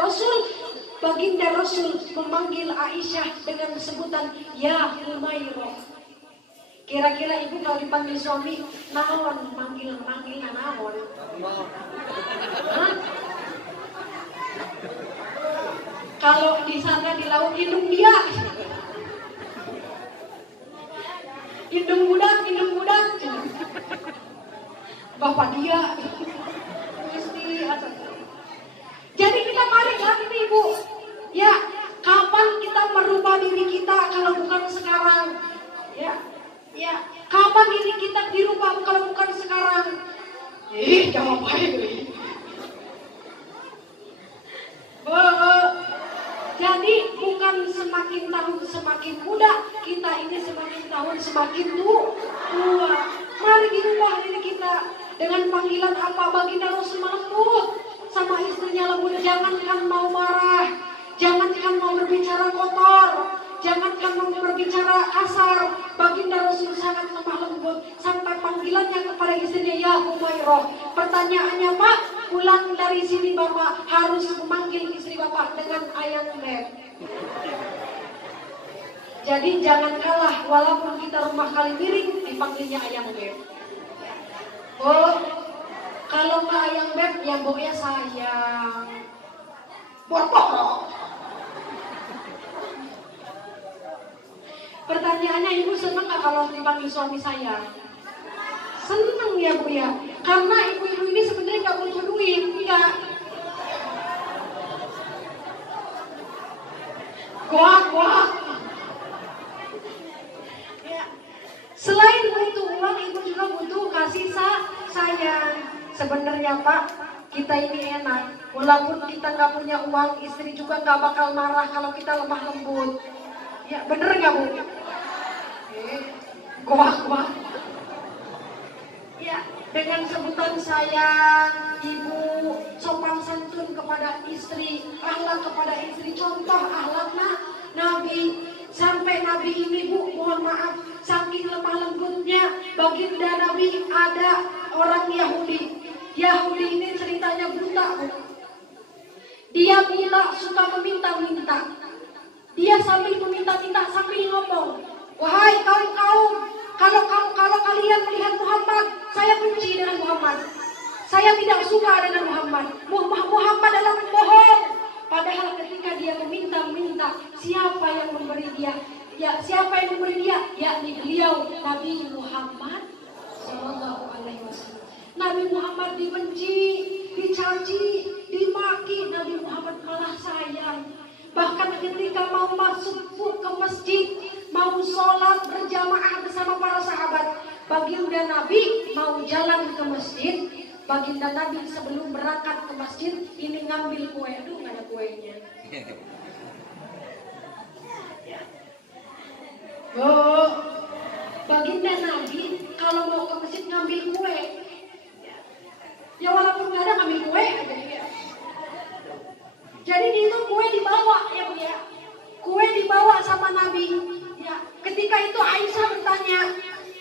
Rasul memanggil Aisyah dengan sebutan Ya Humairah. Kira-kira ibu kalau dipanggil suami, naon manggilnya naon? Hah? Kalau di sana di laut indung dia, indung budak, bapak dia. Jadi kita mari lagi nih ibu, ya kapan kita merubah diri kita kalau bukan sekarang? Ya kapan diri kita dirubah kalau bukan sekarang? Jawab aja. Jadi bukan semakin tahun semakin muda, kita ini semakin tahun semakin tua. Mari dirubah diri kita dengan panggilan apa? Baginda Rasul lembut sama istrinya lembut. Jangankan mau marah, jangankan mau berbicara kotor, jangankan mau berbicara kasar. Baginda Rasul sangat lemah lembut sampai panggilannya kepada istrinya Ya Humairah. Pertanyaannya Pak, pulang dari sini Bapak harus memanggil istri Bapak dengan ayang beb. Jadi jangan kalah, walaupun kita rumah kali miring dipanggilnya ayang beb. Kalau nggak ayang beb, ya boknya sayang. Bodoh. Pertanyaannya, ibu seneng nggak kalau dipanggil suami saya? Seneng ya bu ya, karena ibu-ibu ini sebenarnya nggak butuh duit, enggak. Kuat. Ya. Selain butuh uang, ibu juga butuh kasih sayang. Sebenarnya Pak, kita ini enak. Walaupun kita nggak punya uang, istri juga nggak bakal marah kalau kita lemah lembut. Ya bener nggak Bu? Goak. Ya, dengan sebutan sayang, ibu, sopan santun kepada istri, akhlak kepada istri, contoh akhlaknya Nabi. Sampai Nabi ini Bu, mohon maaf, saking lemah lembutnya, baginda Nabi ada orang Yahudi. Yahudi ini ceritanya buta Bu. Dia buta, suka meminta-minta. Dia sambil meminta-minta sambil ngomong, wahai kaum-kaum, kalau kalian melihat Muhammad, saya benci dengan Muhammad. Saya tidak suka dengan Muhammad. Muhammad adalah pembohong. Padahal ketika dia meminta-minta, siapa yang memberi dia? Ya, siapa yang memberi dia? Yakni beliau, Nabi Muhammad Sallallahu Alaihi Wasallam. Nabi Muhammad dibenci, dicaci, dimaki. Nabi Muhammad malah sayang. Bahkan ketika mau masuk ke masjid, mau sholat berjamaah bersama para sahabat, baginda Nabi mau jalan ke masjid. Baginda Nabi sebelum berangkat ke masjid, ini ngambil kue. Aduh, nggak ada kuenya. Oh, baginda Nabi kalau mau ke masjid ngambil kue. Ya walaupun nggak ada ngambil kue aja ya. Jadi itu kue dibawa ya Bu ya. Kue dibawa sama Nabi. Ya, ketika itu Aisyah bertanya,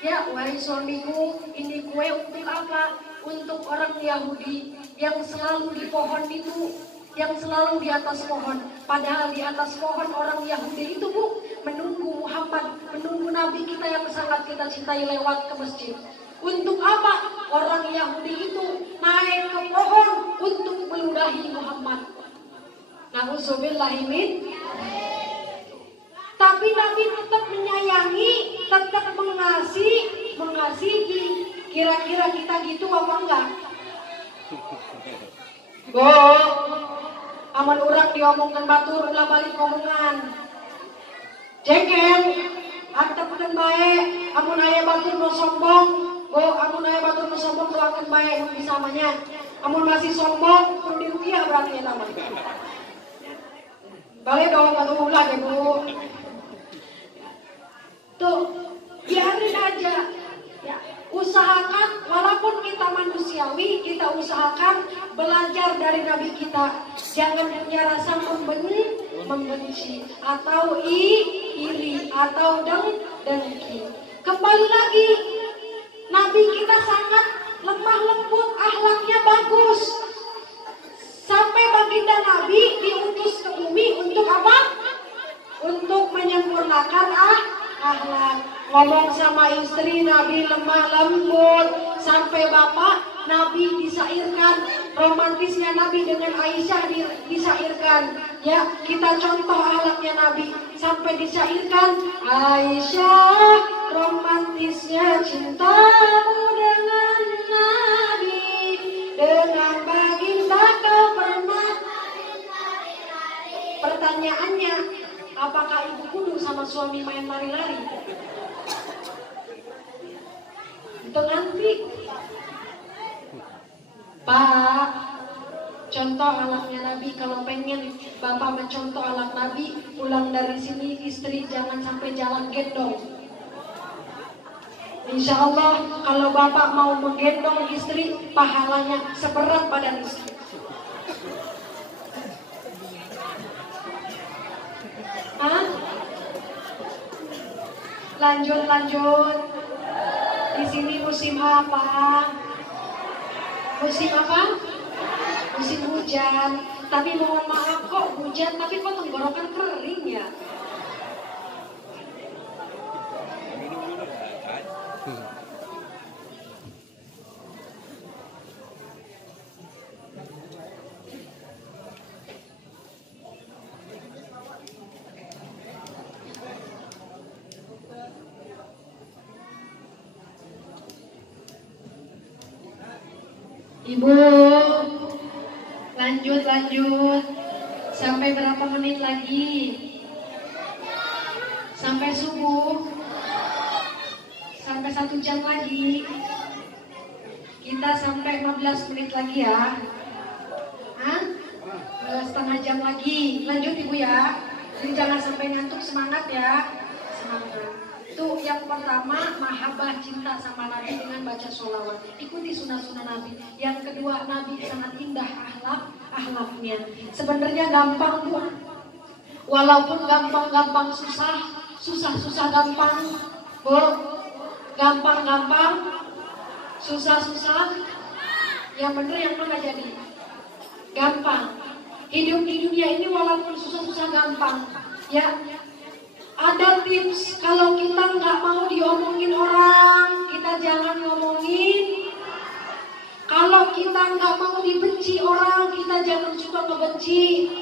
ya wahai suamiku, ini kue untuk apa? Untuk orang Yahudi yang selalu di pohon itu, yang selalu di atas pohon. Padahal di atas pohon orang Yahudi itu Bu menunggu Muhammad, menunggu Nabi kita yang sangat kita cintai lewat ke masjid. Untuk apa? Orang Yahudi itu naik ke pohon untuk meludahi Muhammad. Na'udzubillahimin. Tapi Nabi tetap menyayangi, tetap mengasihi. Kira-kira kita gitu apa enggak? Aman orang diomongkan batur, ulah balik omongan. Jengkel, antepkeun bae, amun aya batur nu sombong, amun aya batur nu sombong doakeun bae mun bisa manya. Amun masih sombong, kudu dirukiah berarti eta mah. Balik dong, batur ulah deh Bu. Tuh, biarin aja. Ya, usahakan walaupun kita manusiawi, kita usahakan belajar dari Nabi kita. Jangan punya rasa membenci atau iri atau dengki. Kembali lagi, Nabi kita sangat lemah lembut, akhlaknya bagus. Sampai baginda Nabi diutus ke bumi untuk apa? Untuk menyempurnakan akhlak. Ngomong sama istri Nabi lemah lembut. Sampai bapak Nabi disairkan. Romantisnya Nabi dengan Aisyah disairkan. Ya, kita contoh akhlaknya Nabi. Sampai disairkan, Aisyah, romantisnya cintamu dengan Nabi. Dengan baginda kau pernah. Pertanyaannya, apakah ibu kudu sama suami main lari-lari? Itu nanti. Pak, contoh akhlaknya Nabi. Kalau pengen Bapak mencontoh akhlak Nabi, pulang dari sini istri jangan sampai jalan gendong. Insya Allah kalau Bapak mau menggendong istri, pahalanya seberat badan istri. Hah? Lanjut. Di sini musim apa? Musim apa? Musim hujan. Tapi mohon maaf kok hujan, tapi kok tenggorokan kering ya? Ibu, lanjut. Sampai berapa menit lagi? Sampai subuh? Sampai 1 jam lagi? Kita sampai 15 menit lagi ya. Setengah jam lagi. Lanjut Ibu ya. Jadi jangan sampai ngantuk, semangat ya. Semangat. Itu yang pertama, mahabbah, cinta sama Nabi dengan baca sholawat. Ikuti sunnah-sunnah Nabi. Yang kedua, Nabi sangat indah akhlaknya. Sebenarnya gampang Bu. Walaupun gampang-gampang susah gampang. Bu, gampang-gampang, susah. Yang bener yang mana jadi? Gampang. Hidup di dunia ini walaupun susah gampang. Ya. Ada tips, kalau kita nggak mau diomongin orang, kita jangan ngomongin. Kalau kita nggak mau dibenci orang, kita jangan suka ngebenci.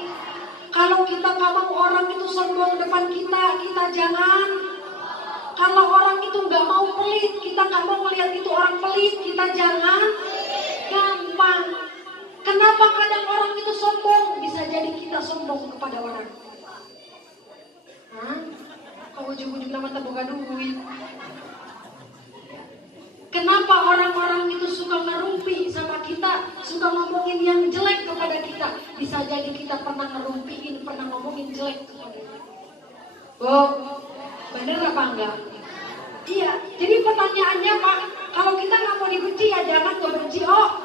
Kalau kita nggak mau orang itu sombong depan kita, kita jangan. Kalau orang itu nggak mau pelit, kita nggak mau melihat itu orang pelit, kita jangan. Gampang. Kenapa kadang orang itu sombong? Bisa jadi kita sombong kepada orang. Hah? Kau ujung-ujung nama terbuka duit. Kenapa orang-orang itu suka ngerumpi sama kita, suka ngomongin yang jelek kepada kita? Bisa jadi kita pernah ngerumpiin, pernah ngomongin jelek kepada kita. Bener apa enggak? Iya, jadi pertanyaannya Pak, kalau kita nggak mau dibenci ya jangan ngebenci orang.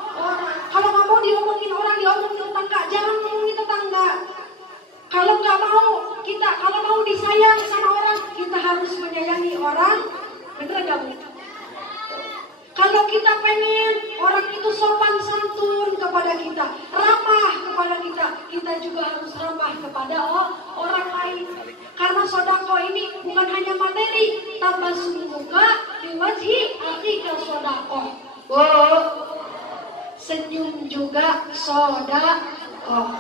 Kalau nggak mau diomongin orang, diomongin tetangga, jangan ngomongin tetangga. Kalau nggak mau kalau mau disayang sama orang, kita harus menyayangi orang. Bener nggak Bu? Kalau kita pengen orang itu sopan santun kepada kita, ramah kepada kita, kita juga harus ramah kepada orang lain. Karena sodako ini bukan hanya materi, tambah sumuka diwaji akika sodako. Senyum juga sodako.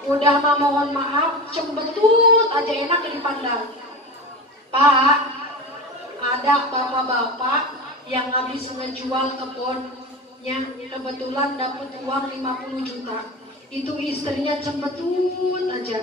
Udah mohon maaf, cembetut aja enak dipandang. Pak, ada bapak-bapak yang habis ngejual kebunnya, kebetulan dapat uang 50 juta. Itu istrinya cembetut aja.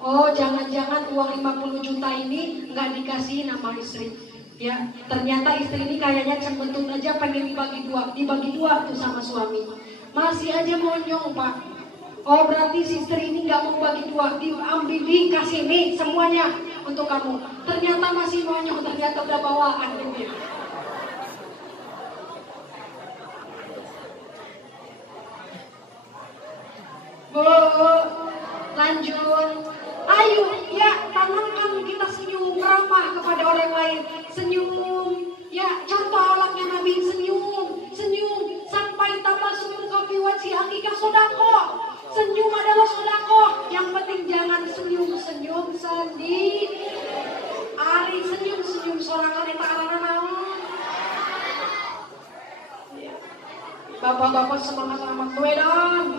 Oh, jangan-jangan uang 50 juta ini nggak dikasih nama istri. Ya, ternyata istri ini kayaknya cembetut aja, pengen dibagi dua tuh sama suami. Masih aja monyong Pak. Oh, berarti si istri ini nggak mau bagi dua, diambil, dikasih nih semuanya untuk kamu. Ternyata masih monyong, ternyata udah bawaan dunia. Lanjut. Ayo, ya tanamkan kita senyum, ramah kepada orang lain. Senyum, ya contoh alaknya Nabi, senyum sampai tabassum fi wajhi akika sodako. Senyum adalah sodako. Yang penting jangan senyum sendiri. Ari senyum sorangan eta arana. Bapak-bapak semangat gue dong.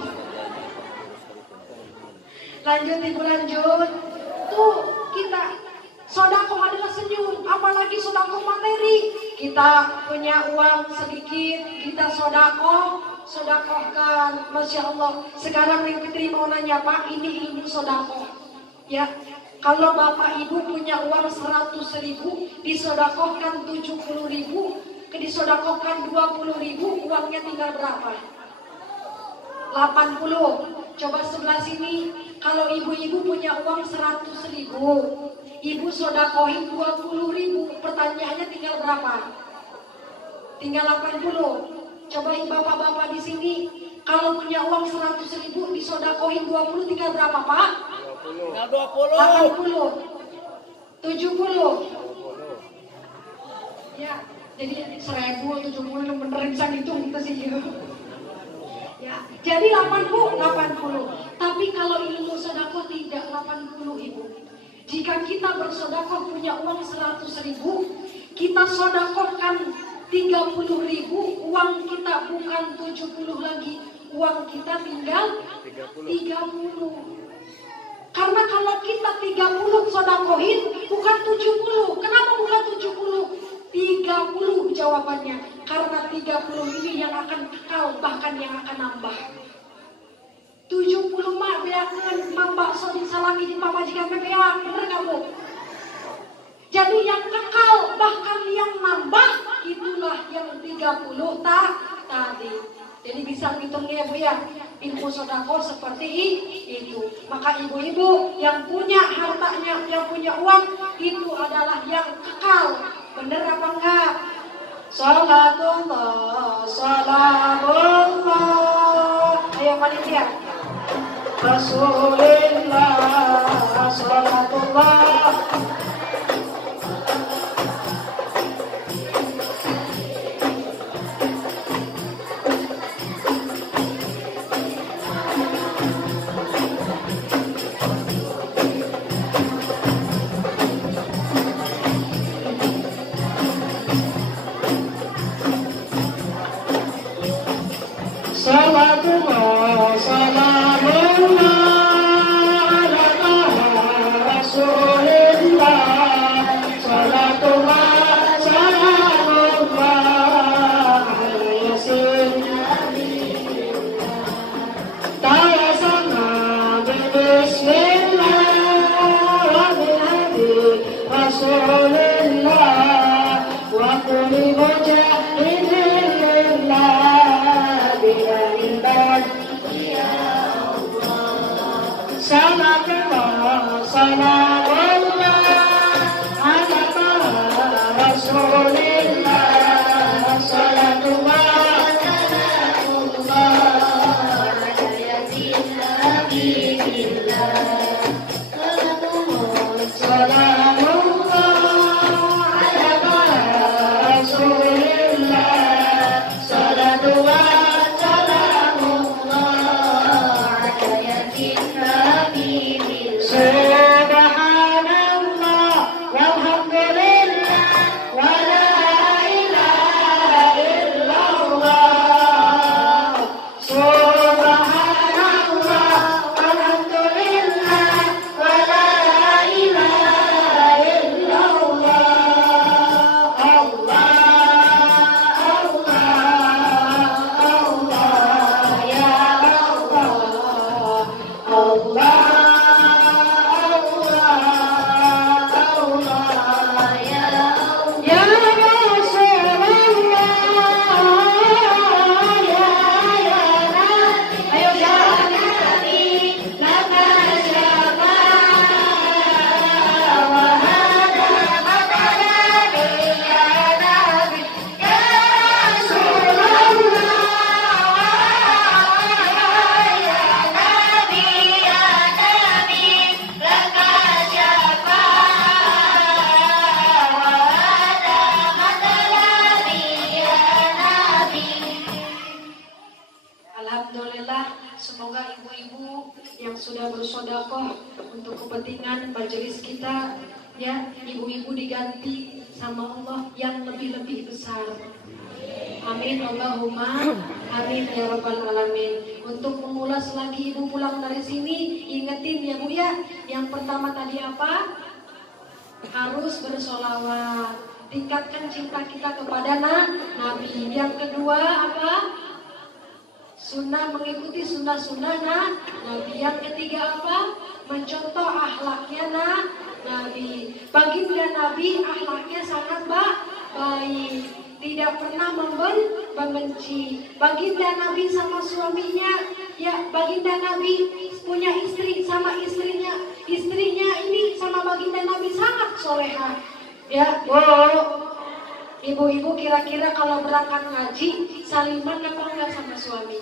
Lanjut Ibu, lanjut. Tuh kita sodako adalah senyum, apalagi sodako materi. Kita punya uang sedikit, kita sodakohkan. Masya Allah. Sekarang Neng Fitri mau nanya Pak, ini ilmu sodako. Ya, kalau Bapak Ibu punya uang 100.000, disodakohkan 70.000, disodakohkan 20.000, uangnya tinggal berapa? 80. Coba sebelah sini, kalau ibu-ibu punya uang 100.000, ibu sodakohin 20.000, pertanyaannya tinggal berapa? Tinggal 80. Coba bapak-bapak di sini, kalau punya uang 100.000, disodakohin 20, tinggal berapa Pak? 20. 70. Ya, jadi 1.070 bener bisa dihitung kita sih. Ya, jadi 80. Tapi kalau ilmu sedekah tidak 80 Ibu. Jika kita bersedekah punya uang 100.000, kita sedekahkan 30.000, uang kita bukan 70 lagi, uang kita tinggal 30. Karena kalau kita 30 sedekahin bukan 70. Kenapa bukan 70? 30 jawabannya. Karena 30 ini yang akan kekal, bahkan yang akan nambah. 70 mah beakeun mang bakso disalangi di pamajikan PPA, bener gak Bu? Jadi yang kekal, bahkan yang nambah, itulah yang 30 tadi. Jadi bisa ngitungnya Bu ya. ilmu sedekah seperti itu. Maka ibu-ibu yang punya hartanya, yang punya uang, itu adalah yang kekal. Bener apa enggak? Salatullah, salamullah. Ayo panitia. Rasulillah, salatullah. Salatullah, salamullah ala Rasulillah. Salatullah, salamullah ala Yasin. Tawasana bismillah wa bihadi Rasulillah wa kulli mujahidin lillah. Salatullah, salamullah ala Rasulillah. Salatullah, salamullah ala yasin habibillah. Salamullah ala Rasulillah. Salatullah, subhanallah walhamdulillah wa la ilaha illallah. Subhanallah walhamdulillah wa la ilaha illallah. Allah, Allah, Allah, ya Allah, Allah. Alhamdulillah, semoga ibu-ibu yang sudah bersedekah untuk kepentingan majelis kita, ya, ibu-ibu diganti sama Allah yang lebih-lebih besar. Amin Allahumma amin ya rabbal alamin. Untuk mengulas lagi ibu pulang dari sini, ingetin ya Bu ya, yang pertama tadi apa? Harus bersolawat, tingkatkan cinta kita kepada Nabi. Yang kedua apa? Sunnah, mengikuti sunnah-sunnah Nabi. Yang ketiga apa? Mencontoh akhlaknya Nabi. Baginda Nabi akhlaknya sangat baik, tidak pernah membenci. Baginda Nabi sama suaminya, ya, baginda Nabi punya istri sama istrinya ini sama baginda Nabi sangat soleha. Ya, ibu-ibu kira-kira kalau berangkat ngaji saliman apa enggak sama suami?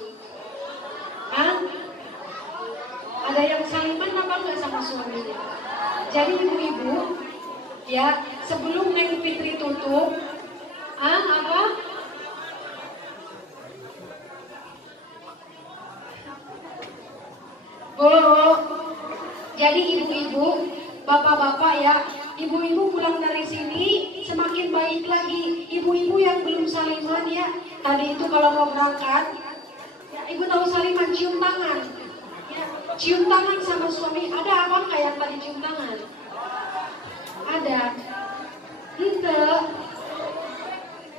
Hah? Ada yang saliman apa enggak sama suaminya? Jadi ibu-ibu, ya, sebelum Neng Fitri tutup, apa? Jadi ibu-ibu, bapak-bapak ya, ibu-ibu pulang dari sini semakin baik lagi. Ibu-ibu yang belum saliman ya, tadi itu kalau mau berangkat, ya, ibu tahu saliman cium tangan. Ya, cium tangan sama suami. Ada apa enggak yang tadi cium tangan? Ada. Ente.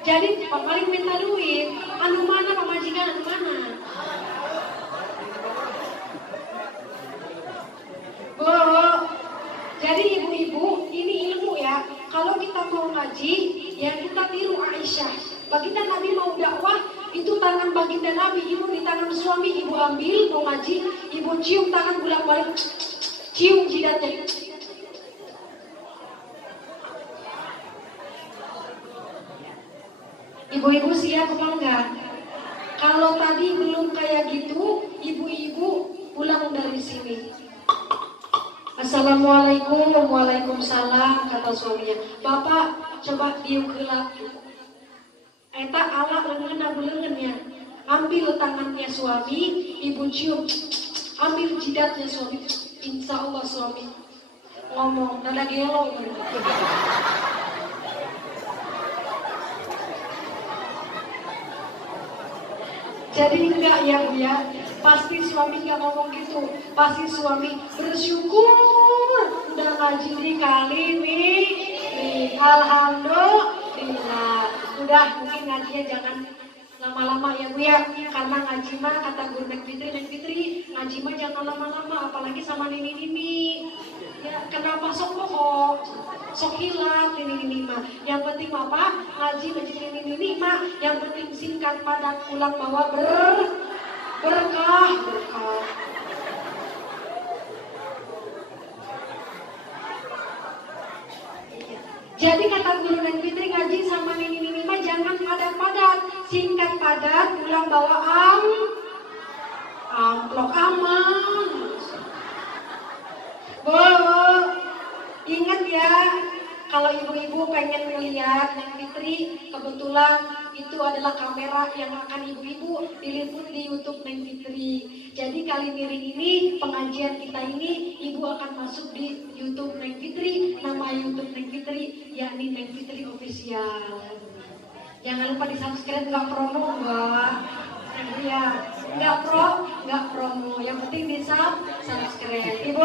Jadi paling minta duit. Anu mana pemajikan, anu mana? Jadi ibu-ibu, ini ilmu ya. Kalau kita mau ngaji, ya kita tiru Aisyah. Baginda Nabi mau dakwah, itu tangan baginda sabda Nabi, ibu di tangan suami, ibu ambil mau ngaji, ibu cium tangan bolak-balik, cium jidatnya. Ibu-ibu siap apa enggak? Kalau tadi belum kayak gitu, ibu-ibu pulang dari sini. Assalamualaikum, waalaikumsalam, kata suaminya. Bapak coba diuk heula. Eta ala leungeun-leungeunnya. Ambil tangannya suami, ibu cium. Ambil jidatnya suami. Insya Allah suami ngomong dada gelo. Jadi enggak ya Bu ya, pasti suami enggak ngomong gitu, pasti suami bersyukur udah ngaji dikali nih, alhamdulillah. Udah mungkin ngajinya jangan lama-lama ya Bu ya, karena ngaji mah kata guru Neng Fitri ngaji mah jangan lama-lama, apalagi sama nini-nini. Ya kenapa sok bohong? Sok hilang ini mah. Yang penting apa? Ngaji majid ini mah. Yang penting singkat padat pulang bawa berkah. Jadi kata guru Neng Fitri ngaji sama ini mah jangan padat-padat, singkat padat pulang bawa amplop aman. Ingat ya, kalau ibu-ibu pengen melihat Neng Fitri, kebetulan itu adalah kamera yang akan ibu-ibu diliput di YouTube Neng Fitri. Jadi kali miring ini, pengajian kita ini, ibu akan masuk di YouTube Neng Fitri. Nama YouTube Neng Fitri, yakni Neng Fitri Official. Jangan lupa di subscribe, nggak promo nggak? Ya, nggak promo. Yang penting di subscribe. Ibu,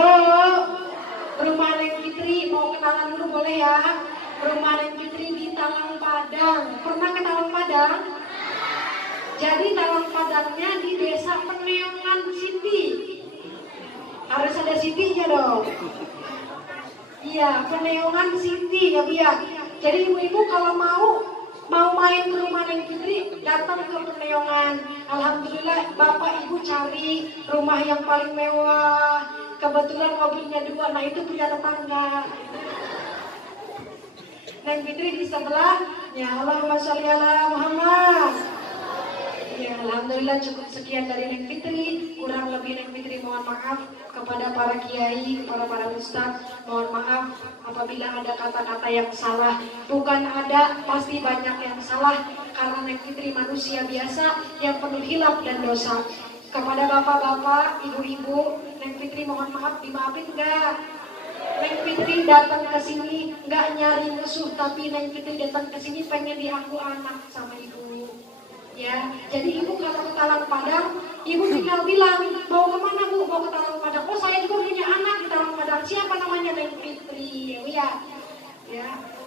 rumah Neng Fitri mau kenalan dulu boleh ya? Rumah Neng Fitri di Talang Padang. Pernah ke Talang Padang? Jadi Talang Padangnya di desa Peneongan City. Harus ada City-nya dong. Iya, Peneongan City ya biar. Jadi ibu-ibu kalau mau main ke rumah Neng Fitri, datang ke Peneongan. Alhamdulillah Bapak Ibu cari rumah yang paling mewah. Kebetulan mobilnya 2, nah itu punya tetangga. Neng Fitri di sebelah, ya Allahumma sholli ala Muhammad. Ya Alhamdulillah cukup sekian dari Neng Fitri. Kurang lebih Neng Fitri mohon maaf kepada para kiai, kepada para ustaz. Mohon maaf apabila ada kata-kata yang salah. Bukan ada, pasti banyak yang salah. Karena Neng Fitri manusia biasa yang penuh hilaf dan dosa. Kepada bapak-bapak, ibu-ibu, Neng Fitri mohon maaf, dimaafin enggak? Neng Fitri datang ke sini enggak nyari musuh, tapi Neng Fitri datang ke sini pengen dianggu anak sama ibu. Ya, jadi ibu kalau ke Talang Padang, ibu tinggal bilang, mau kemana Bu? Mau ke Talang Padang. Oh saya juga punya anak di Talang Padang. Siapa namanya? Neng Fitri. Ya,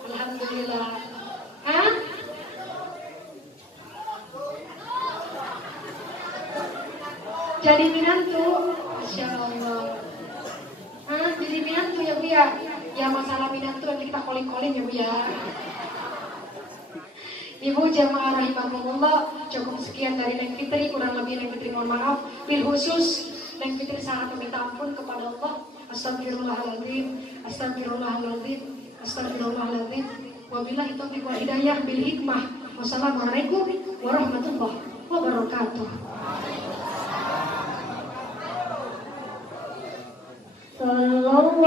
alhamdulillah. Hah? Jadi minantu, Masya Allah. Jadi minantu ya Bu ya. Ya masalah minantu nanti kita calling ya Bu ya. Ibu jamaah rahimahumullah, cukup sekian dari Neng Fitri. Kurang lebih Neng Fitri mohon maaf. Bil khusus Neng Fitri sangat meminta ampun kepada Allah. Astagfirullahaladzim. Wabillahi taufiq wal hidayah bil hikmah. Wassalamualaikum warahmatullahi wabarakatuh. Sallallahu